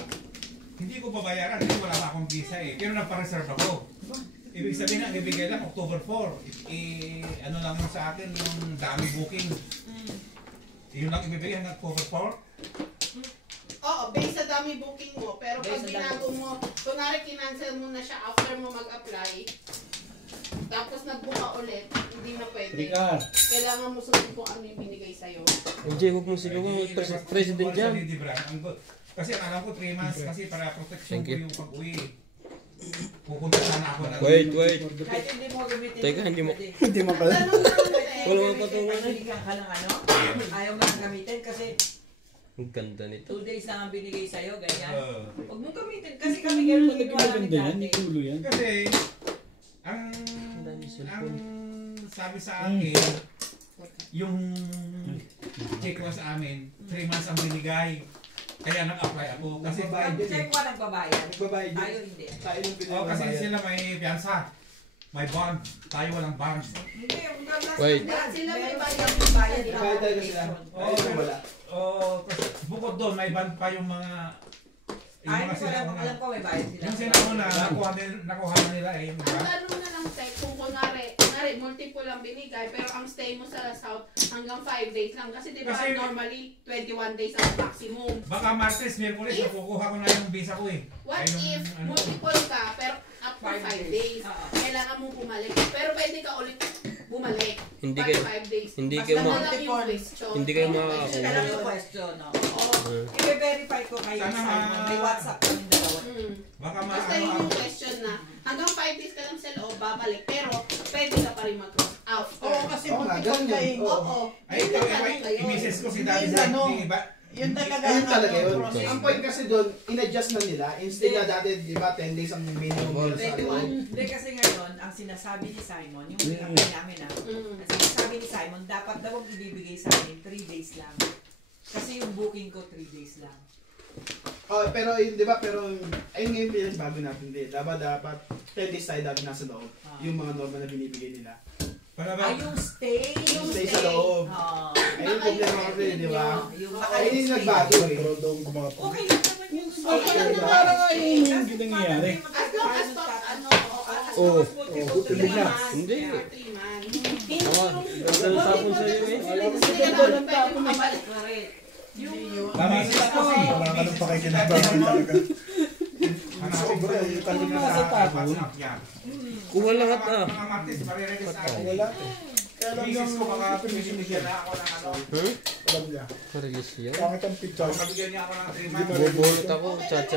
Hindi ko babayaran kasi wala pa akong visa eh, pero nagpa-reserve ako. Ibig sabihin ang ibigay lang October 4. Ano lang yun sa akin, yung dami booking. Yun lang ibibigay hanggang October 4. Oo, based sa dami booking mo. Pero pag Based sa binago mo, kunwari kinancel mo na siya after mo mag-apply, tapos nag-book ka ulit, hindi na pwede. Rika. Kailangan mo sundin kung ano yung binigay sa'yo. MJ, huwag mong sigaw mo. President yan. Kasi ang alam ko 3 months kasi para protection Thank ko you. yung pag-uwi. Pupunta sana ako na. Wait. Kahit hindi mo gamitin. Teka, hindi mo. pwede. Hindi mo pala. Tanong lang natin. Wala mo patungan. Naniligan ka ng ano? Ayaw mo nang gamitin kasi Ang ganda nito. 2 days lang ang binigay sa'yo, ganyan. Uh, Huwag mong gamitin kasi kami ganun Pag ginawa namin maganda yan, dati. itulo yan. kasi ang Dami cellphone. sabi sa akin yung check ko sa amin 3 months ang binigay. Kaya nag-apply ako kasi Nagbabayad yun eh. Check mo nagbabayad. Nagbabayad yun. Tayo hindi. Tayo yung kasi pinagbabayad. sila may piyansa. May bond. Tayo walang bond. Hindi, ang gagas. Wait. Sila may Meron bayad. silang bayad na Bayad talaga sila. accommodation. Tayo yung wala. Kasi bukod doon may bond pa yung mga Ay, mga hindi ko alam ko may bayad sila. yung sinauna nakuha nila eh yung Ang bond. tanong na lang, Tek, kung kunwari, multiple ang binigay, pero ang stay mo sa South hanggang 5 days lang. Kasi di ba Kasi- normally 21 days ang maximum. Baka Martes, Miyerkules, nakukuha ko na yung visa ko eh. What Ay, nung if ano. multiple ka, pero up to 5 5 days, Oo. kailangan mo bumalik. Pero pwede ka ulit bumalik. Hindi Pag kayo- 5 days. hindi Basta kayo na ma- lang yung question. hindi kayo Oo, makakakuha. Yun na lang yung question, no? Oo. I-verify ko kayo Sana Simon. May WhatsApp kami dalawa. Baka Basta yun yung question na hanggang 5 days ka lang sa loob, babalik. Pero pwede ka pa rin mag-cross out. Oo, kasi Oo nga, multiple ganun kayo. yun. Oo. Ay, Yun ito, ang tanong ngayon. i-message ko si Hindi, Daddy ano, Di iba. Yun talaga. Ayun talaga yun. process. Ang point kasi doon, in-adjust na nila. Instead na dati, di ba, 10 days ang minimum nila sa 21. Hindi kasi ngayon, ang sinasabi ni Simon, yung pinapay namin ang sinasabi ni Simon, dapat daw ang ibibigay sa amin 3 days lang. Kasi yung booking ko 3 days lang. Oh, pero yun, di ba, pero ayun ngayon pinagbago natin din. Dapat 10 days tayo dati nasa loob. Yung mga normal na binibigay nila. Para ba? Yung stay. Yung stay sa loob. Oo. Ayun problema kasi, di ba? Yung Ayun yung nagbago eh. Pero daw gumapon. Okay lang naman yung Okay lang naman. Parang nga yung nangyayari. As long as ano, as Oo. long as multiple tuloy 3 na. months. Hindi. or 3 months. Tama. Ganda ng tapon sa'yo eh. Hindi ka naman pwede makabalik. Correct. Tama sila kasi. Wala ka nang pakikinabangan talaga. Sobra, yung talaga nasa tapon. Kuha lahat ah. Mga Martes, marirelis sa akin. Wala. Kaya lang Misis yung ko baka pinibigyan na ako ng ano. alam niya. Paragis yan. Pangit ang picture. Mabigyan niya ako ng 3 months. Bubulot ako. Chacha.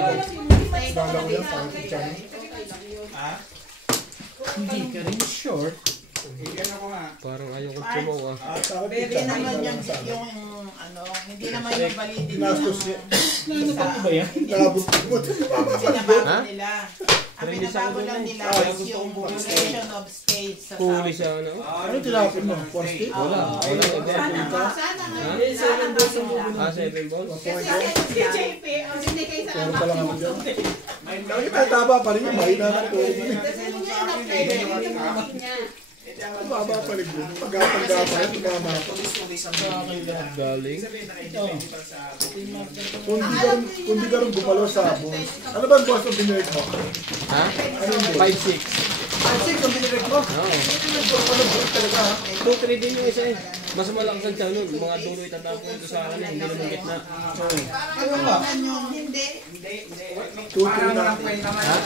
Bala ko yan, pangit picture. Ha? Hindi ka rin short. Bigyan ako nga. Parang ayaw ko tumaw ah. Pangit Pwede picture. naman Wala yan lang sana. yung ano, hindi naman yung validity Ginastos ng niya. visa. Nakabot mo. Sinabago Ha? nila. Ang Release binabago ako lang dun eh. nila Kaya is gusto yung kong bumili. location of stage sa Huli South. siya, ano? Ano tinapin mo? 4 stick? Wala. Wala. Sana nga. Sana nga. Sana nga sila. 7 balls? Kasi si JP, ang binigay sa Pero anak pala mo. naman dyan. Nakikita taba pa rin yung mahina na ito. Kasi yun niya in-apply na yun yung booking niya. Baba pa rin yun. Pagkapag-gapa yun, tumama pa. Galing. Kung di ka rin gumalaw sa boss. Ano ba ang boss ang binirek mo? Ha? Ano yung boss? 5-6. 5-6 ang binirek mo? Oo. Ano boss talaga ha? 2-3 din yung isa eh. Mas malakas ang tiyan nun. Mga dulo itatapon ko sa akin eh. Hindi naman gitna. Ano ba? Hindi. 2-3 na. Ha?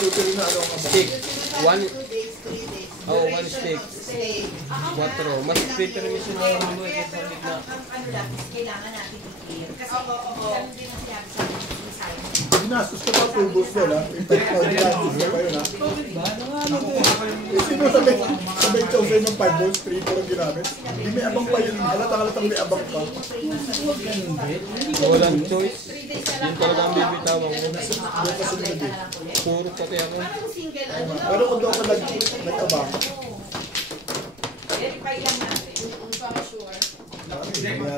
2-3 na ano ang Stick. 2 days, 3 days. Oh, 1 stick. Stay. 4. Mas preference yung mga dulo Kaya sa pero gitna. ang ano lang, kailangan natin i-clear. Kasi ganun din ang sinabi sa akin ni Simon. Ginastos ka pa 2 boss yun ha? In fact, ginastos ka pa yun ha? Eh, sino sabay 1,000 ng 5 balls, 3 4 ang ginamit? Hindi may abang pa yun. Halatang may abang pa. Walang choice. Yun talaga ang bibitawan ko. Doon ka sumunod eh. Puro pati ako. Parang single ano lang. Pero kung doon ka nag-abang, Verify lang natin. Para sure.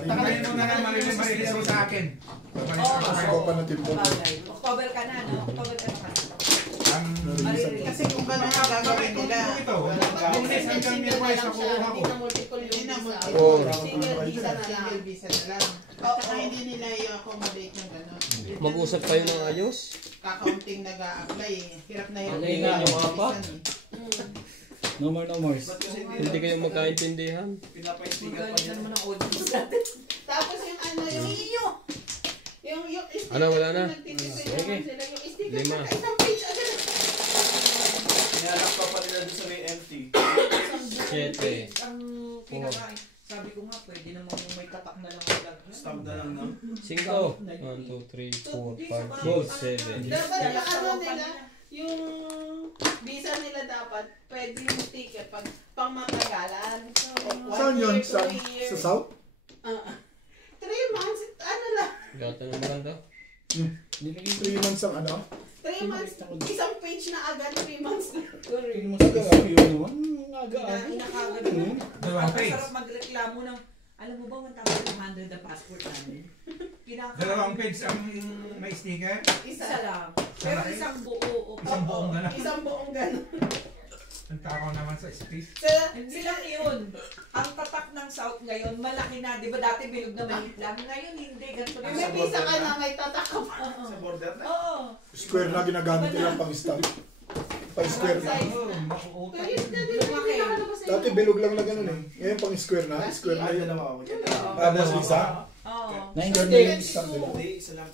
Tanggalin mo na lang marilis mo sa akin. ikaw pa ng timpon. October ka na, no? October ka na. Kasi kung gano'n ang gagawin nila. Lunes hanggang Miyerkules nakuha ko. Hindi na multiple yung visa. Oh. Single visa na lang. Single visa na lang. Saka hindi nila i-accommodate yung gano'n. Mag-usap kayo ng ayos. Kakaunting nag-a-apply eh. Hirap na hirap. Ano yun nga, yung apa? No more, no more. Hindi kayo magkaintindihan. Magalit na naman ang audience natin. Tapos yung ano, yung yung sticker. Ano, wala na? Nagtitipid naman sila. Yung sticker 5. na isang page agad. Nilalak pa pa nila doon sa may empty. 7. Ang pinakain. Sabi ko nga, pwede namang may tatak na lang lang. Stop na lang, no? 5. 1, 2, 3, 4, 5, 6, 7. Dapat yung ano nila, yung visa nila dapat, pwede yung ticket pag pang matagalan. Saan yun? Sa South? 3 months, ano lang. Gata ng maganda. 3 months ang ano? 3 months, isang page na agad, 3 months na. Hindi mo sa yun naman. Aga-aga. Inakagad Ano? mo. Dalawang Ang page. sarap magreklamo ng, alam mo ba, 1,200 ang passport namin? Dalawang page ang may sticker. Isa lang. Pero isang buo. Isang buong gano'n. Isang buong gano'n. Ang takaw naman sa space. Hindi lang yun. Ang tatak ng South ngayon, malaki na. Di ba dati bilog na maliit lang? Ngayon hindi. Ganito na. May visa ka na, may tatak ka pa. Sa border na. Oo. Square na ginagamit nila pang stamp. Pang square na. Makuutak. Ayun na din, may pinakalabas na Dati bilog lang na ganun eh. Ngayon pang square na. Square na Ay, yun. dalawa ako dyan. Tapos isa. Oo. Square na yung stamp nila. Hindi, isa lang.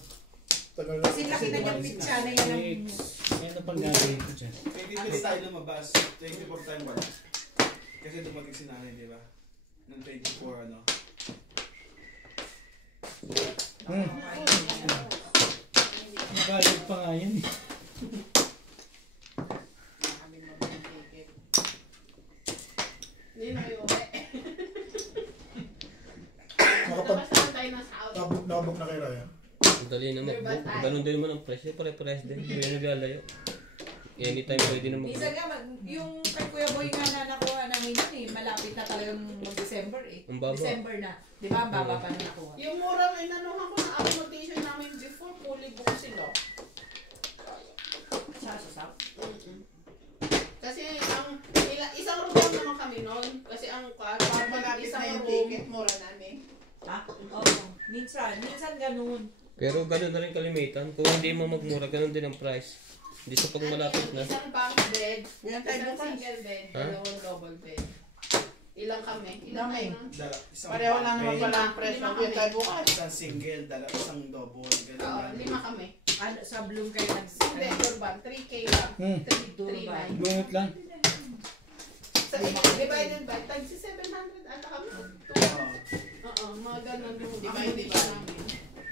Tagal na. Kasi laki na niyang pizza na yan. Ano pang gagawin ko dyan? May bibili tayo lumabas. 24 time wala. Kasi dumating si nanay, di ba? Nung 24, ano. Nagalit pa nga yun. Hindi na yun. Nakapag Nakasama tayo ng South. nabok na kay Ryan. Dali na mag-book. Ganun din naman ang presyo. Pare-pares din. Hindi na naglalayo. Anytime pwede na mag-book. Minsan nga, yung kay Kuya Boy nga na nakuha namin yun eh, malapit na talagang mag-December eh. Ang baba. December na. Di ba? Ang baba pa na nakuha. Yung murang inanuhan ko na accommodation namin before, fully booked sila. Sa South? Kasi isang room lang naman kami noon. Kasi ang isang room, mura namin. Ha? Oo. Minsan ganun. Pero ganun na rin kalimitan. Kung hindi mo magmura, ganun din ang price. Hindi sa pag malapit na. Isang bunk bed, Yan tayo isang bukas. single bed, Ha? dalawang double bed. Ilang kami? Ilang Dami. kami? Isang Pareho lang naman bed, pala ang presyo. Yan tayo bukas. Isang single, isang double. Ganun Oo, yan. 5 kami. Ano, sa Bloom kayo Hindi, Durban, 3K lang. 3,900. Lungot lang. Sa divided by, tag si 700 ata kami. Oo. Oo, mga ganun yung Divide by. namin.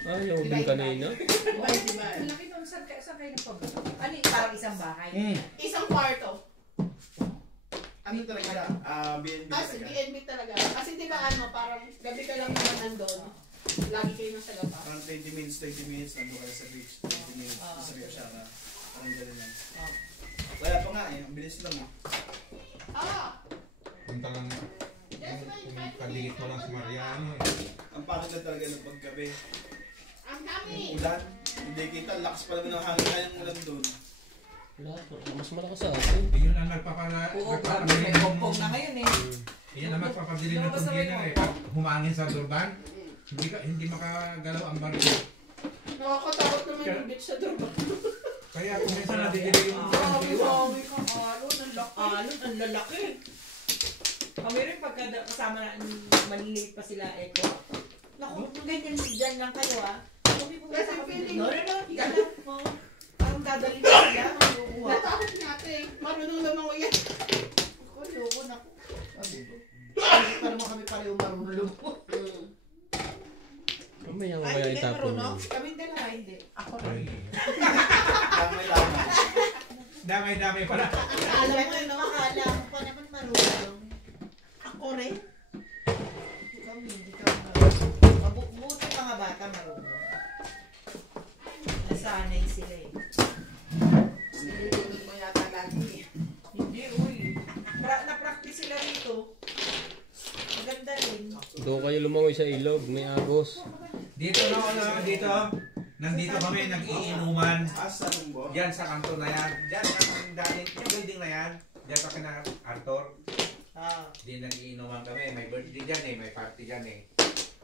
Ayaw din kanina. Ang laki nun, saan kayo nagpagawa? Ano yung parang isang bahay? Isang kwarto. Ano talaga? BNB Kasi talaga. BNB talaga. Kasi di ba ano, parang gabi ka lang naman nandun. Lagi kayo nasa labas. Parang 20 minutes, nandun kayo sa beach. 20 minutes, sa Rio Shara. Parang gano'n lang. Wala pa nga eh, ang bilis lang eh. Punta lang kung kadikit mo lang si Mariano eh. Ang pangit na talaga ng paggabi. Ang dami. Yung ulan, hindi kita, lakas pala ng hangin na yung ulan doon. Wala, mas malakas sa atin. Yun ang nagpapala... Oo, may pong na ngayon eh. Yan ang magpapabili ng container eh. Pag humangin sa Durban, hindi makagalaw ang barko. Nakakatakot naman yung beach sa Durban. Kaya kung minsan natigili yung Sabi ka, alon, ang lalaki. Kami rin pagka kasama na, maliliit pa sila, Eko. Naku, ganyan dyan lang kayo ah. Kami pumunta kami. No, higa lang po. Parang dadali na sila. Natakot natin. Marunong naman ko yan. Ako, loko na ko. Hindi pa naman kami pareho marunong po. Mamaya mo Ay, kaya hindi itapon marunong. yun. Kami din na, hindi. Ako rin. Damay-damay. damay-damay pala. Alam mo, no? Akala ko pa naman marunong. Ako rin. Kami, hindi kami marunong. Buti mga bata marunong. Nasanay sila eh. Sinunod mo yata lagi. Hindi, uy. Na-practice sila rito. Maganda rin. Doon kayo lumangoy sa ilog, may agos. Dito nandito kami nag-iinuman. Asa nung bo? Diyan sa kanto na yan. Diyan ang dati, yung building na yan. Diyan pa kina Arthur. Di nag-iinuman kami. May birthday dyan eh, may party dyan eh.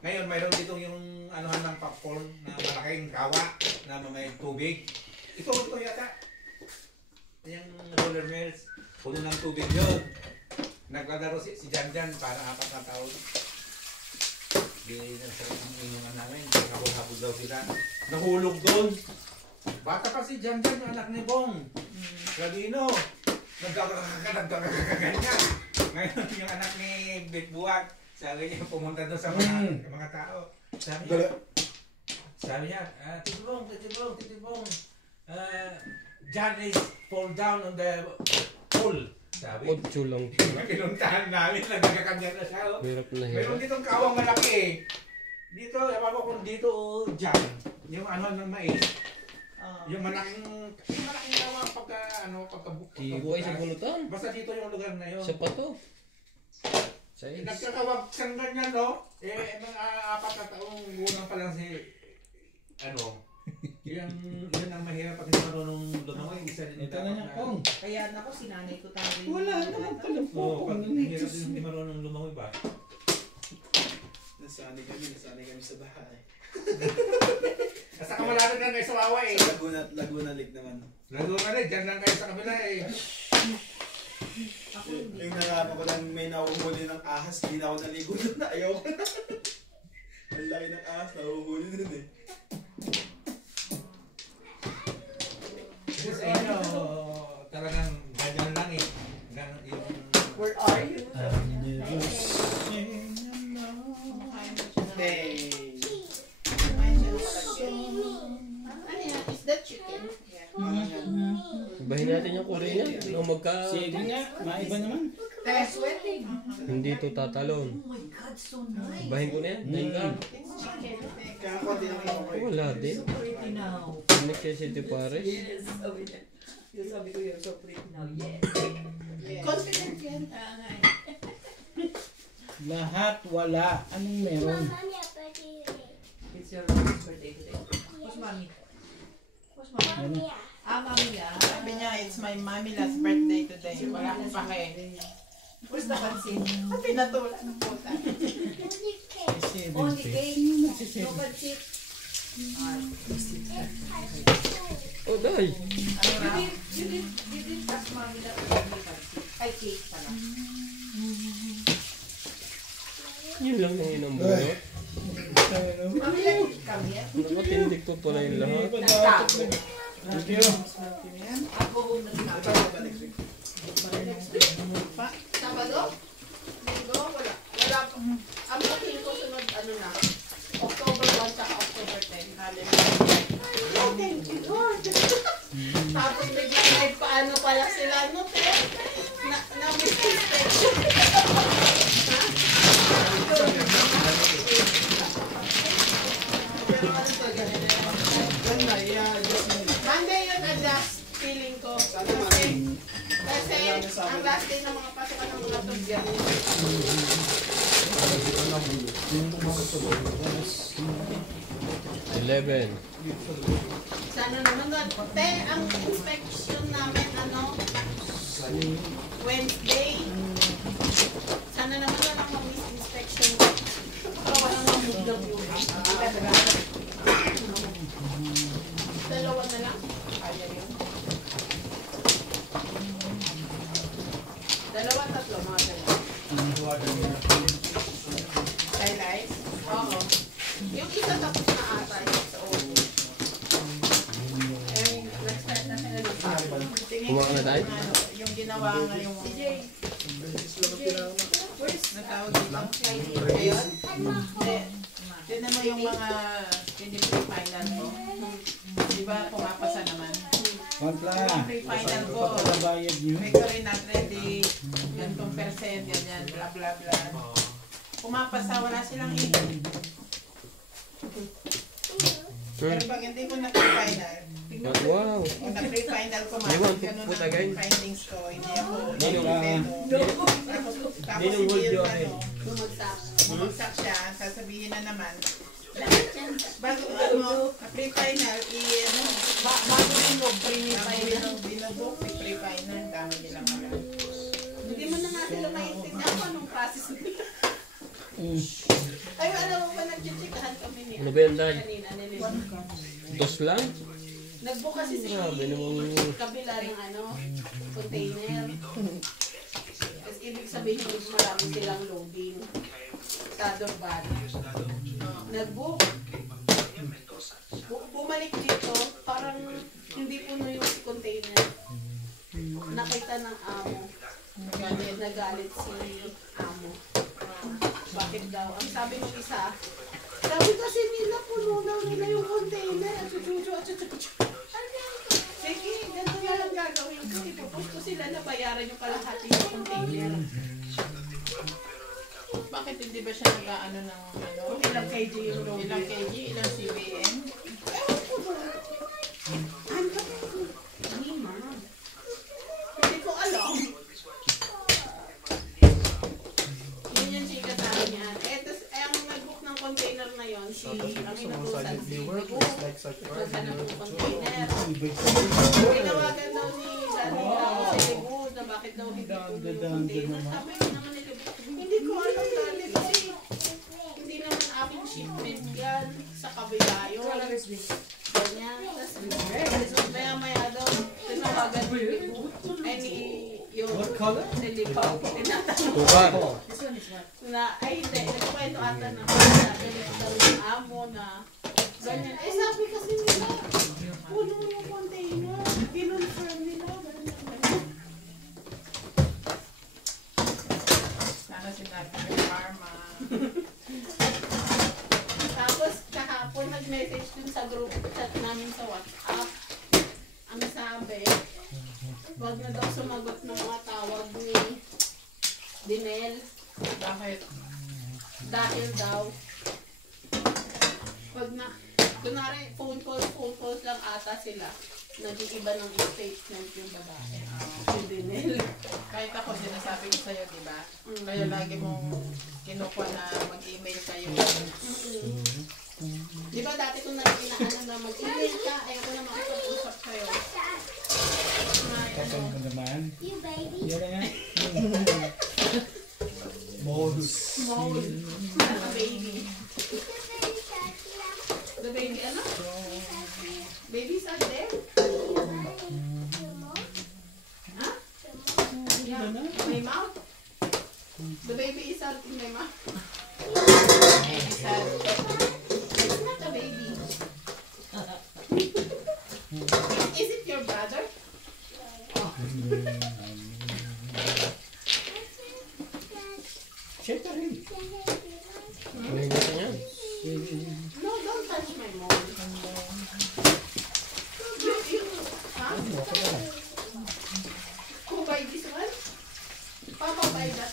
Ngayon, mayroon dito yung anuhan ng popcorn na malaking kawa na may tubig. Ito yata. Yung roller mills. Puno ng tubig yun. Naglalaro si Jan Jan para 4 na taon. Di nagsarap ang inuman namin. Habol-habol daw sila. Nahulog doon. Bata pa si Jan Jan, yung anak ni Bong. Ladino. Nagkakaganyan. Ngayon yung anak ni Bitbuwag. Sabi niya pumunta doon sa mga tao. Sabi niya, Titibong. Jan is fall down on the pool. Sabi. Otso lang. Pinuntahan namin, nagkakagyan na siya. Oh. Hirap na Meron hirap. ditong kawang malaki eh. Dito, ewan ko kung dito o dyan. Yung ano ng mais. Yung malaking kawang Tibay sa bunutan. Basta dito yung lugar na yun. Isa pa to. Size. Nagkakawag siyang ganyan, no? Eh, mga 4 na taong gunang pa lang si, yun ang mahirap pag hindi marunong lumangoy. Isa din Ito na niya, Kong. Kaya nako, sinanay ko tayo. Wala naman pala po. Oo, pag hirap din hindi marunong lumangoy ba? Nasanay kami sa bahay. Nasa kamalapit lang kayo sa Wawa eh. Sa Laguna Lake naman. Laguna Lake, dyan lang kayo sa kabila eh. Yung nalaman ko lang may nahuhuli ng ahas, hindi na ako naligo doon na ayaw ko na. Ang laki ng ahas, nahuhuli doon eh. Kasi sa inyo, talagang ganyan lang eh. Where are you? Hey! Ano yan? Is that chicken? Ibahin natin yung Korean. Nung Sige nga, maiba naman. Sweating. hindi to tatalon. Oh my God, so nice. Ibahin ko na yan. Dahil ka. Kakakunti lang yung okay. Wala din. Pretty now. Necessity pare. Yes, sabi niya. Yung sabi ko, you're so pretty now. Yes. Confident yan. Lahat wala. Anong meron? It's your birthday today. Who's mommy? Who's mommy? Mommy ah. Sabi niya, it's my mommy last birthday today. Wala akong pake. Where's the pansin? At pinatulan ng puta. Only cake. No pansit. Oh, day. You didn't ask mommy that only pansit. Ay, cake pala. Yun lang yung inambunot. Mami lang kami yan. Nakatindig to pala yung lahat. Nagtago. Thank you. Ako nagtago. Sabado? Linggo? Wala. Wala. Ang booking ko sunod na. October 1 sa October 10. Hallelujah. Oh, thank you, Lord. Tapos biglang paano pala sila, no? Na-mistake. Pero ano to, ganun. Monday yun, adjust feeling ko. Kasi magpapasok ka ng mga tugyan. 11. Sana naman doon. Te, ang inspection namin, Wednesday. Sana naman doon ang mag-inspection. Pero walang mag-move ng view. Dalawa na lang. Kaya yun. Dalawa, tatlo, mga dalawa. Highlights? Oo. Yung isa tapos na ata yun sa OO. Nag-start na sila ng tingin Kumain na tayo? yung ginawa nga yung CJ. Natawag dito? Ayun? Tinan mo yung mga pinipre-final mo. Di ba pumapasa naman? Yung pre-final ko, may ko rin not ready, gantong percent, ganyan, bla bla bla. Pumapasa, wala silang hidden. Pero pag hindi ko na pre-final, Wow. kung na pre-final ko You want to ganun put ang again? findings ko, hindi ako Ninong- tapos Ninong hindi hold yun your bumagsak siya, sasabihin na naman, bago pre-final, bago rin pre-final, binabok, pre-final, dami nilang alam. Hindi mo na nga sila maintindihan kung anong process nila. Ay, alam mo ba, nag-chikahan kami niya. Ano ba yan, Dad? Kanina, niliwan. Dos lang? Nagbook kasi si Grabe naman. kabila ng container. Tapos ibig sabihin, marami silang loading sa Dorban. Nagbook. Bumalik dito, parang hindi puno yung container. Nakita ng amo. Nagalit si amo. Bakit daw? Ang sabi ng isa, sabi kasi nila, puno daw nila yung container. At chuchu. Sige, ganito nga lang gagawin ko. Ipopost ko sila na bayaran yung kalahati ng container. Bakit hindi ba siya nag-ano ng ilang kg yung load? Ilang kg? Ilang CBM? Ewan ko ba? Ano ba? Hindi, ma'am. Hindi ko alam. Yun yung chika sa akin yan. Ang nag-book ng container na yon, ang inutusan si Libu. Tusan ng container. Tinawagan daw ni si Libu na bakit daw hindi po yung container. Sabi ko naman ni Libu, hindi ko alam dali kasi hindi naman aming shipment yan sa kabila yun. Ganyan. Tapos maya daw, tinawagan ni Libu. Ay ni yung si Libu. Tinatanong na, ay hindi, nagkwento ata na ganyan daw yung amo na ganyan. Eh sabi kasi nila, puno yung container. Kinonfirm nila. Sana sinabi ng karma. Tapos kahapon nag-message dun sa group chat namin sa WhatsApp. Ang sabi, wag na daw sumagot ng mga tawag ni Dinel. Bakit? Dahil daw, pag na, kunwari, phone calls lang ata sila. Nag-iiba ng statement yung babae. Si Dinel. Kahit ako, sinasabi ko sa'yo, di ba? Kaya lagi mong kinukuha na mag-email kayo. Di ba dati ko na inaano na mag-email ka, ayaw ko na makapag-usap kayo. Kasi ko naman. You baby. Yan na yan. Small. The baby. The baby, ano? Babies are there? Huh? Yeah. My mouth? The baby is out in my mouth. It's not a baby. Is it your brother? Siyempre rin. Ano yung gusto niya? No, don't touch my mom. Huh? Who buy this one? Papa buy that.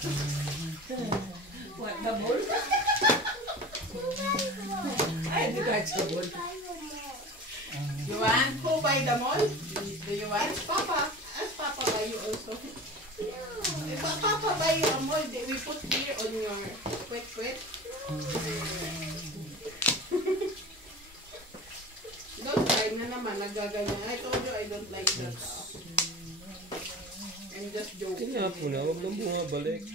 What, the ball? Ay, the touch the ball. You want? Who buy the mall? Do you want? Papa. Ask Papa buy you also. Papabay yung amoy. We put here on your kwet-kwet. Don't try na naman. Nagaganyan. I told you I don't like that. I'm just joking. Tinap mo na, huwag nang bumabalik.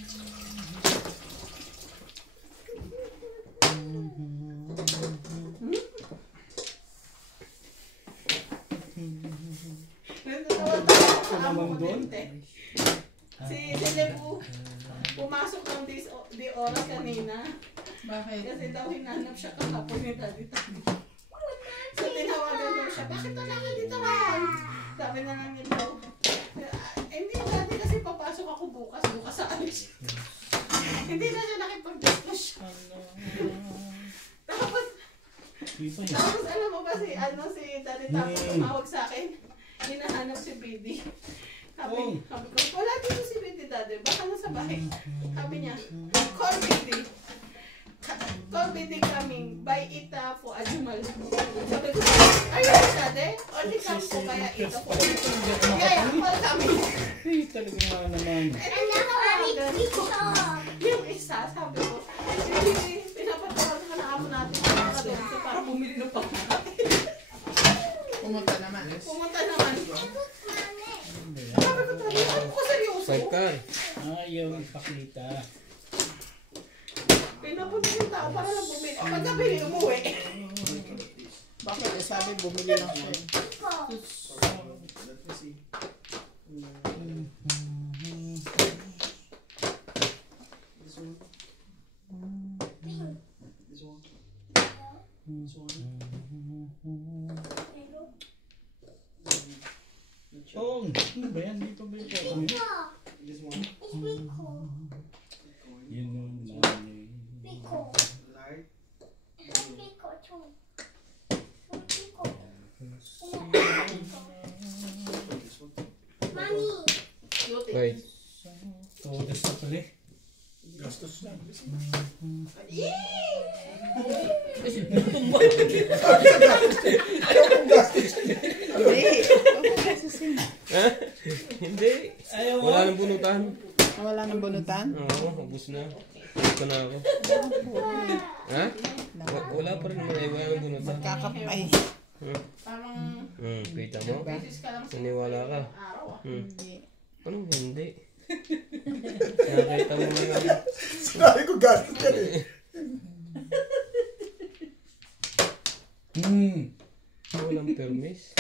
Naman doon? Si Lebu, pumasok ng di oras kanina. Bakit? Kasi daw hinanap siya kahapon ni Daddy Tani. So tinawagan daw siya, bakit wala ka dito ngayon? Sabi na lang yun daw. Hindi dati kasi papasok ako bukas sa alis. Hindi na siya nakipag-discuss. Tapos alam mo ba si Daddy Tani tumawag sa akin. Hinahanap si BD. Sabi ko, wala dito si BD, Daddy. Baka nasa bahay. Sabi niya, call BD. Call BD coming. Buy it for Ajumal. Sabi ko, are you Daddy? Only come po kaya ito po. Yeah, call kami. Talaga nga naman. Yung isa, sabi ko, pinapatawagan ka na amo natin para bumili ng pagkain. Pumunta naman. Pumunta naman. Sabi ko tayo, ano ko seryoso? Ayaw ipakita. Pinapunta yung tao para lang bumili. O pagkabili, umuwi. Bakit? Sabi bumili lang siya. Chong! Ano ba yan? Dito ba yung yun yung Wait. Todas na pala eh. Gastos na. Hindi. Wala nang bunutan. Wala nang bunutan? Oo, ubus na. Ito na ako. Ha? Wala pa rin naman. Wala nang bunutan. Magkakapay. Parang, Kita mo? basis ka lang sa Naniwala ka. araw. Hindi. Anong hindi? Nakita mo mga... Sinabi ko gastos yan eh. Walang permis.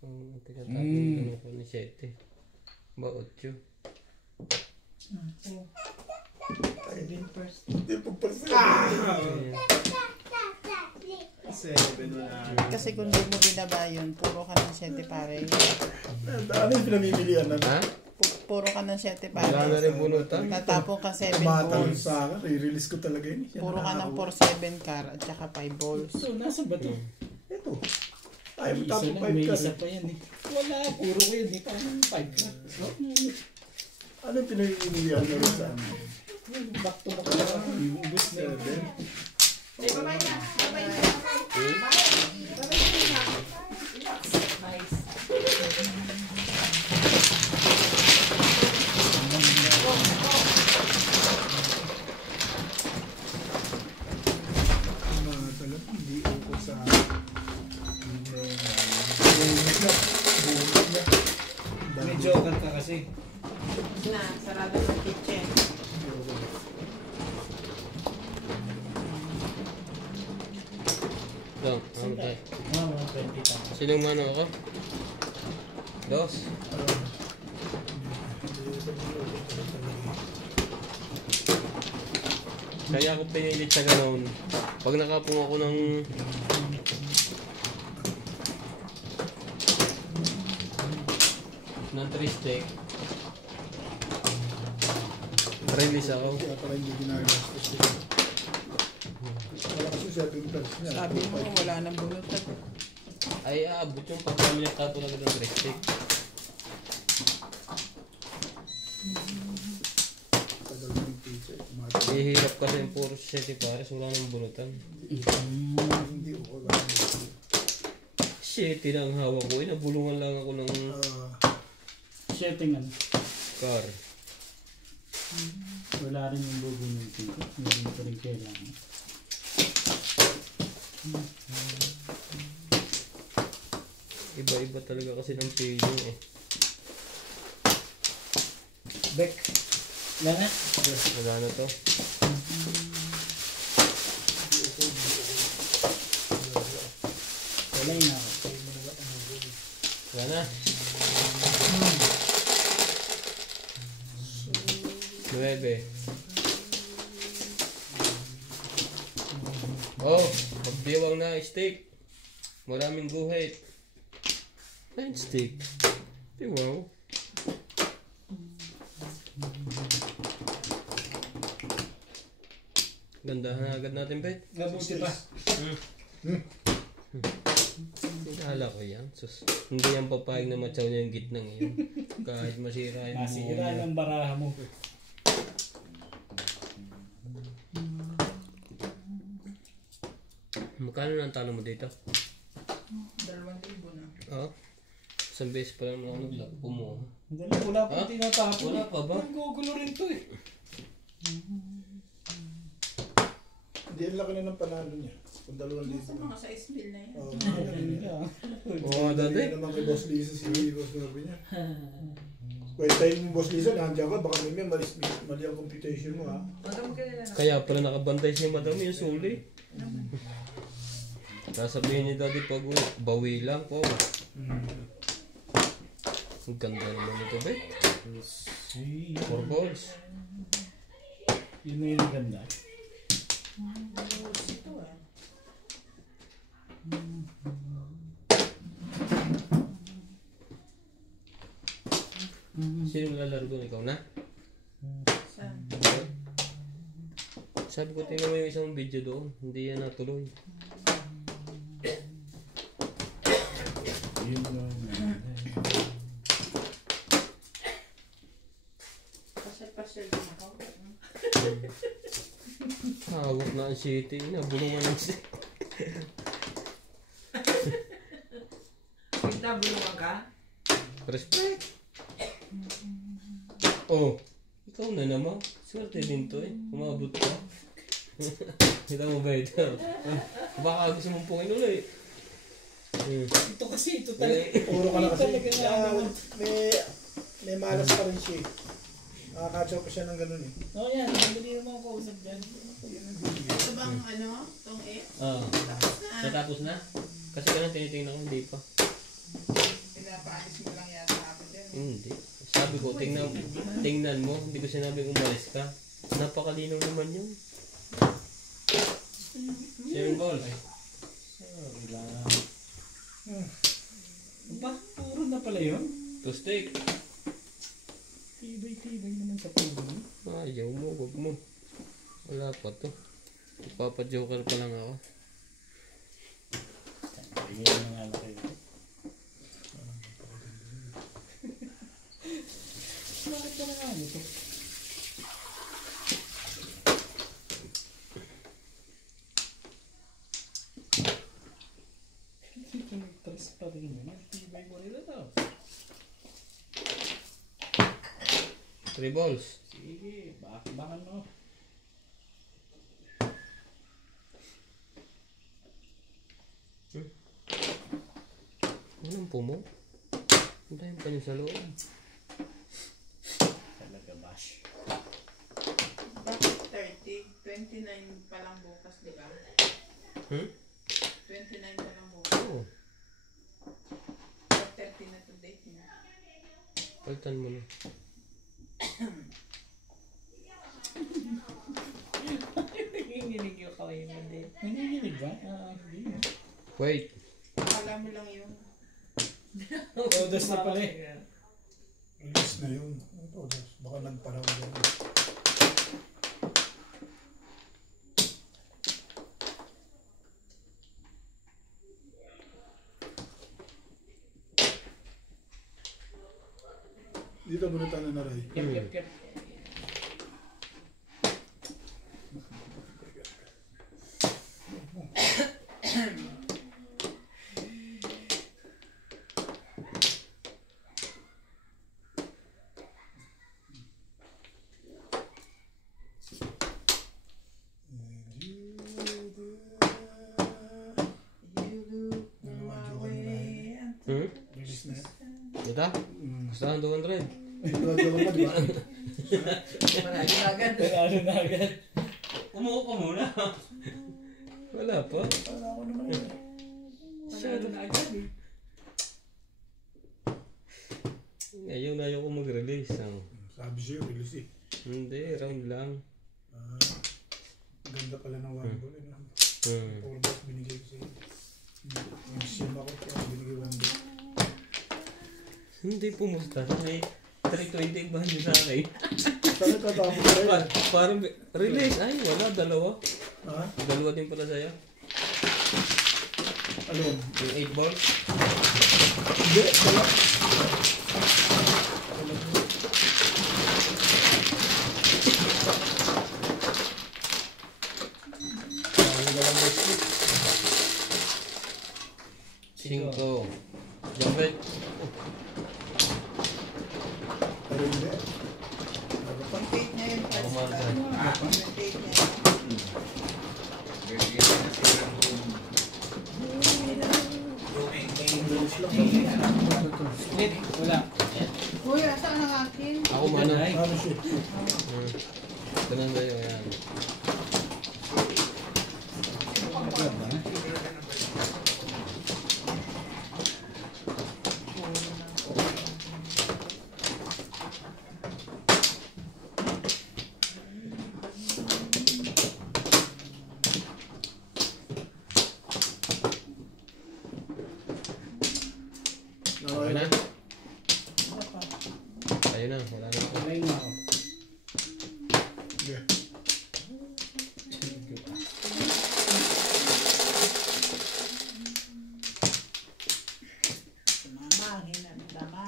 Tinatabi ko ni 7. Ba 8? Hindi po percent. Kasi kung di mo binaba yun, puro ka ng 7 pare. Ano yung pinamimilian na? Ha? Puro ka ng 7 Wala na pare. rin bunutan. Tatapon ka 7 Tumatalon balls. sa akin. I-release ko talaga yun. Puro ka ng 4-7 car at saka 5 balls. So, nasa ba ito? Ito. Ay, Isa tapos na, 5 may ka. isa pa yan eh. Wala, puro ko yun eh. Parang 5 na. Ano yung pinamimilian na rin sa amin? Back to back na lang. Ibus na. Eh, babay na. Babay na. Babay na. Nice. Hindi ako sa... May joker ka kasi. Na, sarado ng kitchen. Lang, ano tayo? Mga 20 tayo. Sinong mano ako? 2. Kaya ako pinilit sa ganoon. Pag nakapong ako ng... ng 3 steak, release ako. Kaya pala hindi ginagastos yun. Wala kasi 7 plus niya. Sabi mo, wala nang bunutan. Ay, aabot yung pagkami ng kapo na ng 3 steak. Tagal ng pizza. Ihirap kasi yung puro 7 pares, wala nang bunutan. Hindi ko wala. 7 na ang hawak ko, nabulungan lang ako ng... Setting ano. car. Wala rin yung logo ng ticket. Meron pa rin kailangan. Iba-iba talaga kasi ng feeling eh. Beck. Wala na? Wala na to. Wala yun ako. Wala na. 9. Oh, magdiwang na steak. Maraming guhit. 9 steak. Wow. Gandahan na agad natin, Bet. Gabuti pa. Kala ko yan. Sus, hindi yan papayag na matsaw niya yung gitna ngayon. Kahit masira yung Masira ng baraha mo. Magkano na ang talo mo dito? 2,000 na. Oo. Isang beses pa lang ako naglakpo mo. Wala pa tinatapon. Wala pa ba? Naggugulo rin to eh. Hindi ang laki na ng panalo niya. Kung 2,000. Sa mga size meal na yan. Oo, dati. Hindi naman kay Boss Lisa si Boss Norby niya. Kwentahin mo Boss Lisa, nandiyan ka, baka may mali ang computation mo ha. Kaya pala nakabantay si Madam yung suli. Sasabihin niya dati pag bawi lang po. Ang ganda naman ito, Bet. 4 balls. Yun na yung ganda. Ito eh. Sino lalaro doon? Ikaw na? Saan? Sabi ko, tingnan mo yung isang video doon. Hindi yan natuloy. Yun na. Pasal-pasal din ako. Hawak na ang city. Nabulungan ng city. Kita, bulungan ka? Respect. Oh, ikaw na naman. Swerte din to eh. Umabot ka. Kita mo ba ito? Baka gusto mong pungin ulit. Ito kasi, ito talaga. Puro ka na kasi. Ito talaga na. May malas pa rin siya eh. Nakakatsaw pa siya ng ganun eh. Oo yan, hindi naman ako usap dyan. Ito bang ano? Tong Oo. Tapos na. Natapos na? Kasi ganun tinitingnan ko, hindi pa. Pinapaalis mo lang yata ako dyan. Hindi. Sabi ko, tingnan mo. Hindi ko sinabing umalis ka. Napakalinaw naman yun. 7 balls. Wala. Ba? Puro na pala yun? 2 stick. Tibay-tibay naman sa puro. Ayaw mo, wag mo. Wala pa to. Ipapa-joker pa lang ako. Tingin na nga na kayo. Bakit ka na nga nito? Nag-trust pa rin yun. Tibay mo rin ito. 3 balls. Sige, bakit mo? Anong pumo? Antayin pa niyo sa loob. Talaga bash. Bakit 30? 29 pa lang bukas, di ba? 29 pa lang bukas. Oo. 30 na to date niya. Palitan mo na. Nanginginig yung kaway mo din. Nanginginig ba? Hindi. Wait. Akala mo lang yun. Odas na pala eh. Alis na yun. Ito, baka nagparaw yan. Dito muna tayo na Ray. Kep. Ito? Gusto kang 200? Ito pa, di ba? Panalo na agad. Umuha ka muna. Wala pa. Wala ako naman yun. Panalo na agad eh. Ayaw ko mag-release. Sabi siya, release eh. Hindi, round lang. Ganda pala ng one ball. All balls binigay ko sa'yo. Yung sim ako, kaya binigay one ball. Hindi pumusta. May 320 ba niyo sa akin? Saan tatapos ko rin? Parang release. Ay, wala. Dalawa. Ha? Dalawa din pala sa'yo. Alin? Yung 8 balls. Hindi, wala. Cinco. Jambet. Pero hindi. Pang-date niya yun. Ako marka. Pang-date niya. Wala. Uy, saan ang akin? Ako mana. Ano siya? Ganun sa'yo. Yan. Okay na? Ayun na. Wala na ako. Wala na ako. Hindi. Mama, hinandama.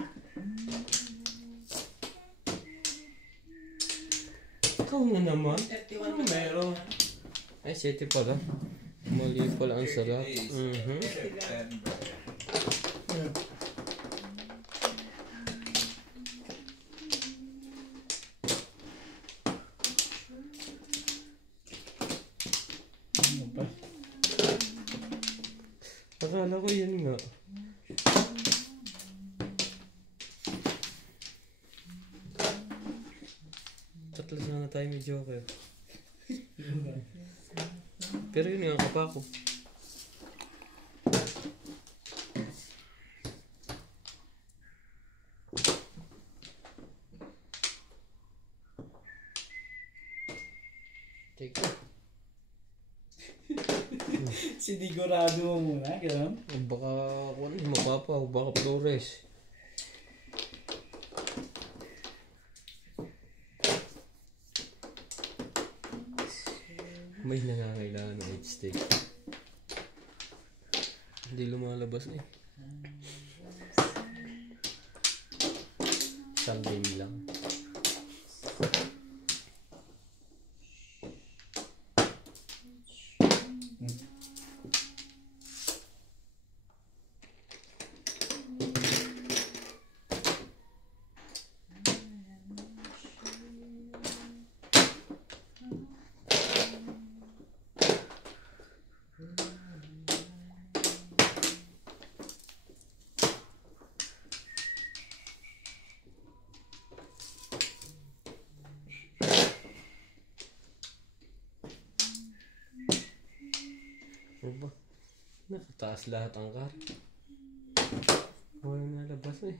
Ikaw na naman. 31 Ano meron? Ay, 7 pala. Mali pala ang sarap. Ayan. Ano pa? Akala ko yun nga. Tatlo sana tayo may Joker. Pero yun nga kapa ko. Take it. Sinigurado mo muna, gano'n? O baka kung ano, mapapa o baka Flores. May nangangailangan ng 8 stick. Hindi lumalabas eh. Isang game lang. Ano ba? Nakataas lahat ang car. Wala nalabas eh.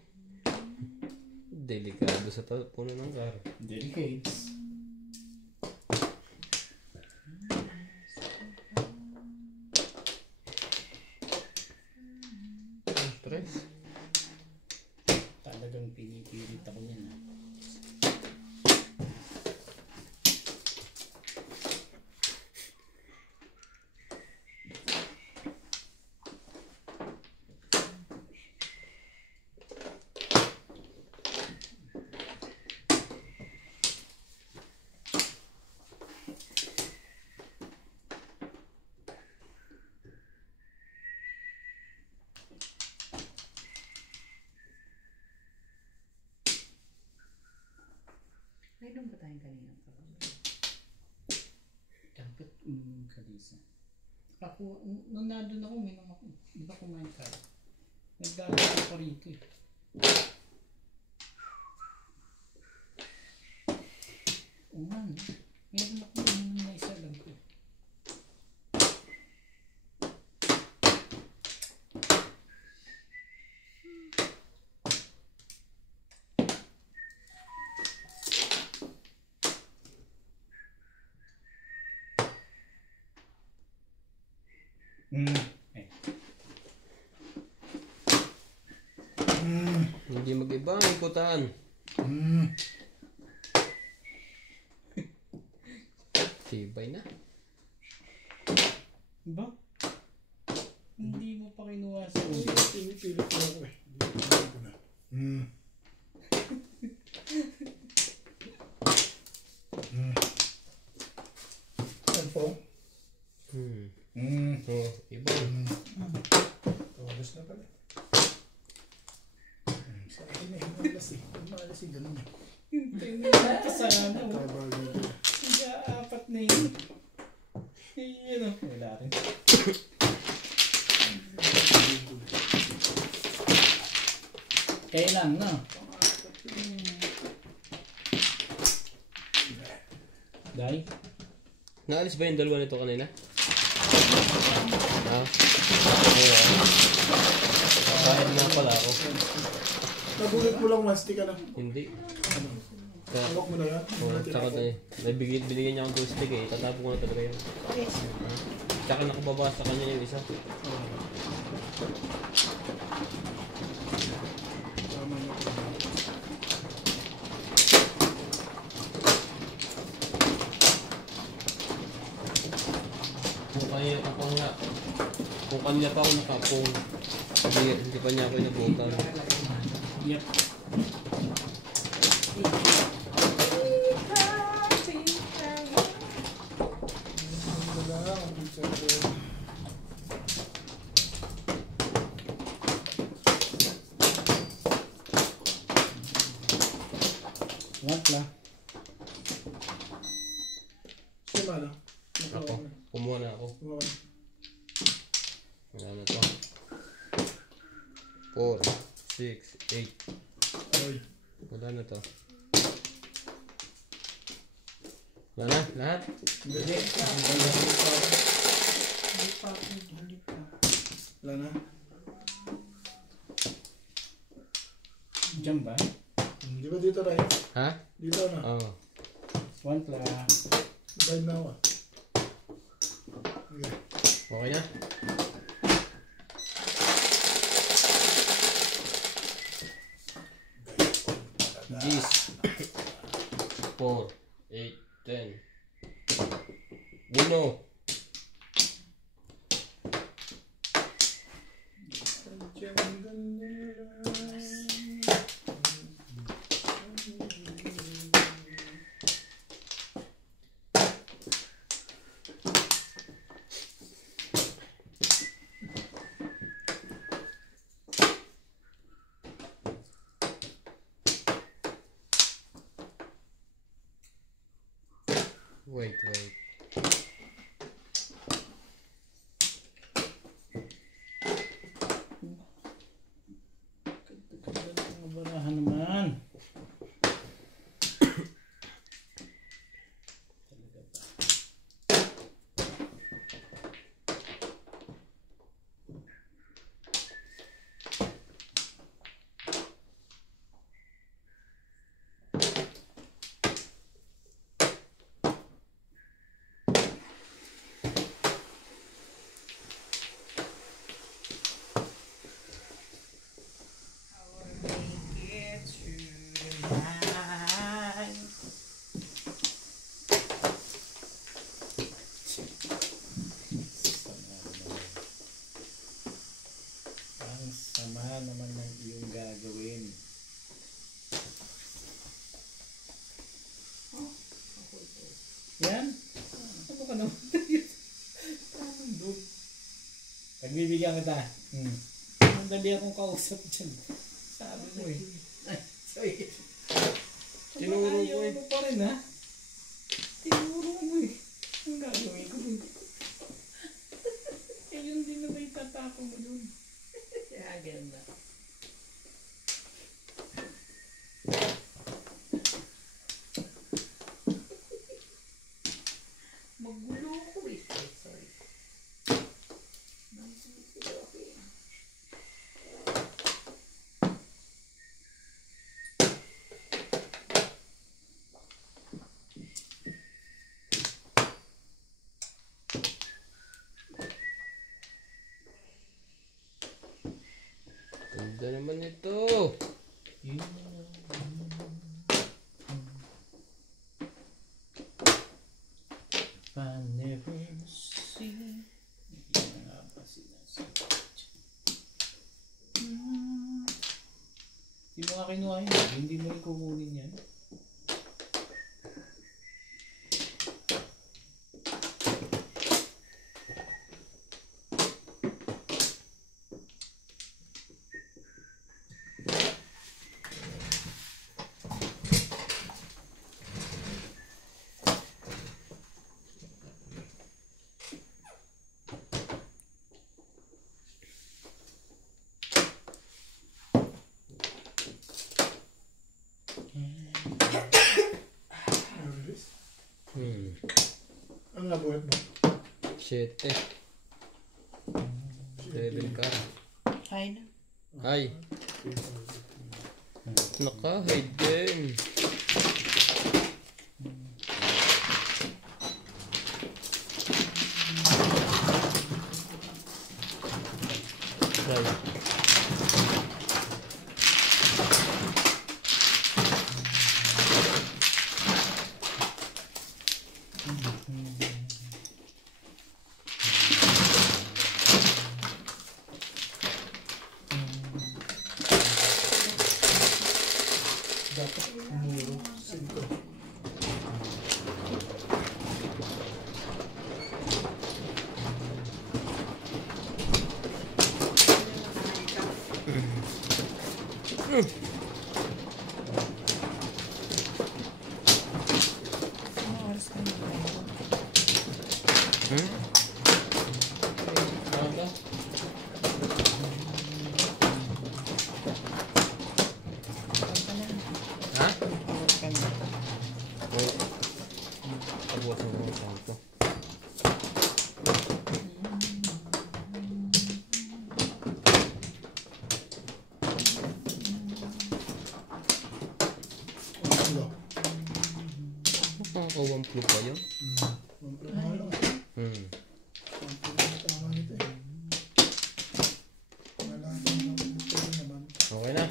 Delikado sa puno ng car. Delicates. Tres. Talagang pinipilit ako yan. Nainom ba tayong kanina? Dapat kalisa. Ako, nung nandun ako, minum ako. Di ba kumain ka? Nagdaan ako rito eh. Oo nga, no? Meron ako yun na isa lang ko. Hindi mag-iba ang ikutan. Tibay na. Ba? Hindi mo pa kinuha sa Pinipilit ko ako eh. Pinipilit ko na. Ano po? Oh, iba. Todos na pala. Sa akin eh, malas eh. Malas eh, ganun eh. Hindi na pa sa ano. Kabagay ko. Hindi apat na yun. Yun o. Wala rin. Kailan na? Dahil? Naalis ba yung dalawa nito kanina? Ha? Kahit na pala ako. Nabulit mo lang once, di ka na. Hindi. Hawak mo na yan. Oh, tsaka binigyan niya akong 2 stick eh. Tatapo ko na talaga yun. Tsaka nakababa sa kanya yung isa. Tama na. Kung kanina pa ako nakapong. Hindi pa niya ako inabutan. Yep. What la? Sima na. Ako. Kumuha na ako. Wala na to. 4, 6, 8. Ay. Wala na to. Wala na? Lahat? Hindi. Wala na. Diyan ba? Di ba dito na yun? Ha? Dito na. Oo. One la. Divide na ako. Okay. Okay na? This 4, 8, 10. Uno. Wait. Ang barahan naman. Ang sama naman ng iyong gagawin. Yan? Ano ka naman? Pagbibigyan kita. Ang dali akong kausap dyan. Sabi mo eh. Ay, sorry. Tinuro ko eh. Ayaw mo pa rin ha? Tinuro mo eh. Ang gagawin ko dun. Eh yun din na may tatako mo dun. Kaya ganda. If I never see. Hindi na nga ba sinasagot? Hindi mo nga kinuha yun. Hindi mo rin kukunin yan. Ano na buhat mo? 7. 7 ka. Hi na. Ay. Naka-hide din. Ay. Dapat umuro. 5. Ha? Wait. Abutin ko yung sound ko. Nakakawang flu pa yun? Okay na.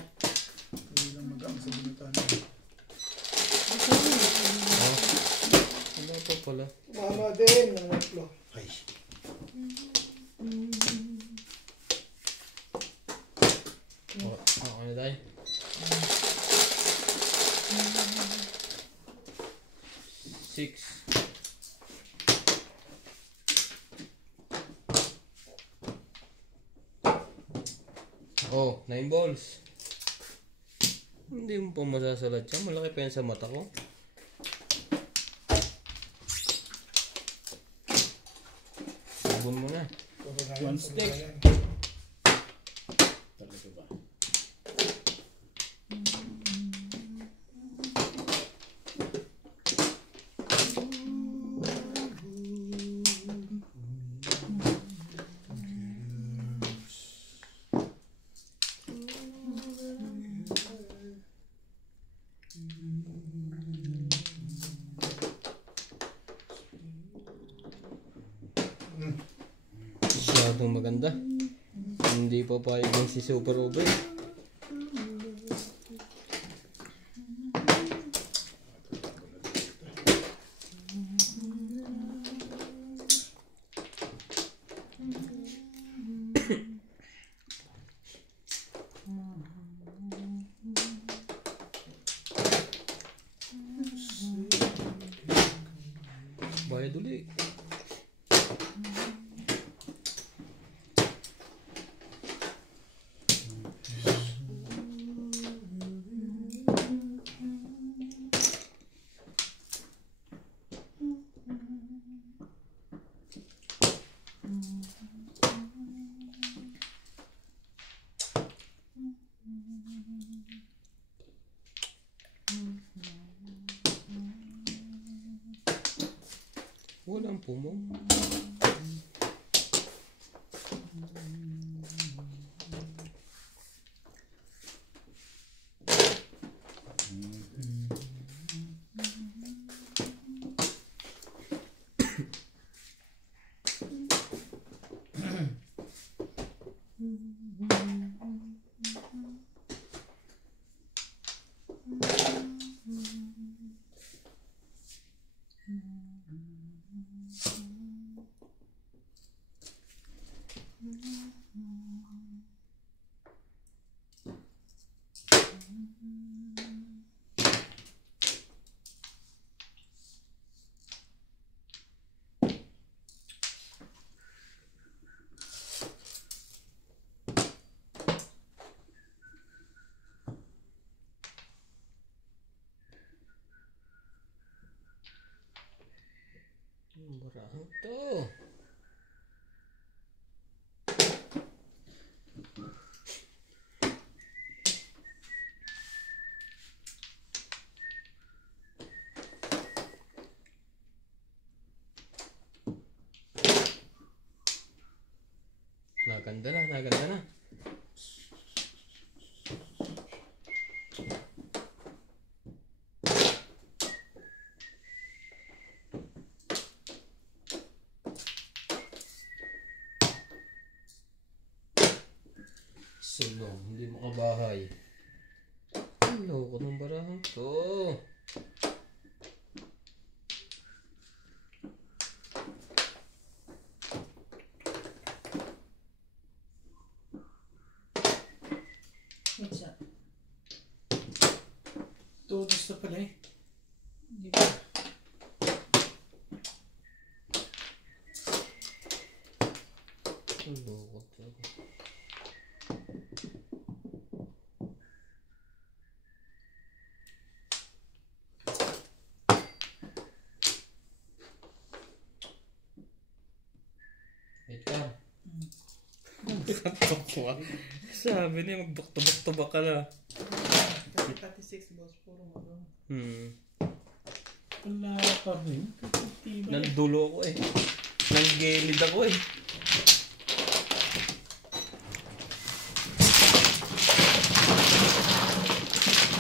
Ano pa pala? Mama din ng flow. Ay. Okay na tayo. 6. Oh, 9 balls. Hindi mo pa masasalat siya. Malaki pa yan sa mata ko. Sabon mo na. One stick. Talaga ba? Masyadong maganda. Hindi pa payag si Super Over. Bayad ulit. Walang pumo. Ang barahang to. Naganda na, naganda na. Sulong, hindi makabahay. Ang loko ng barahang to. What's that? Todos na pala eh. Hindi ba? Ang loko to. Wait ka. Sabi niya magbak-tubak ka na. 36 boss, puro ano. Wala pa rin. Nandulo ako eh. Nanggilid ako eh.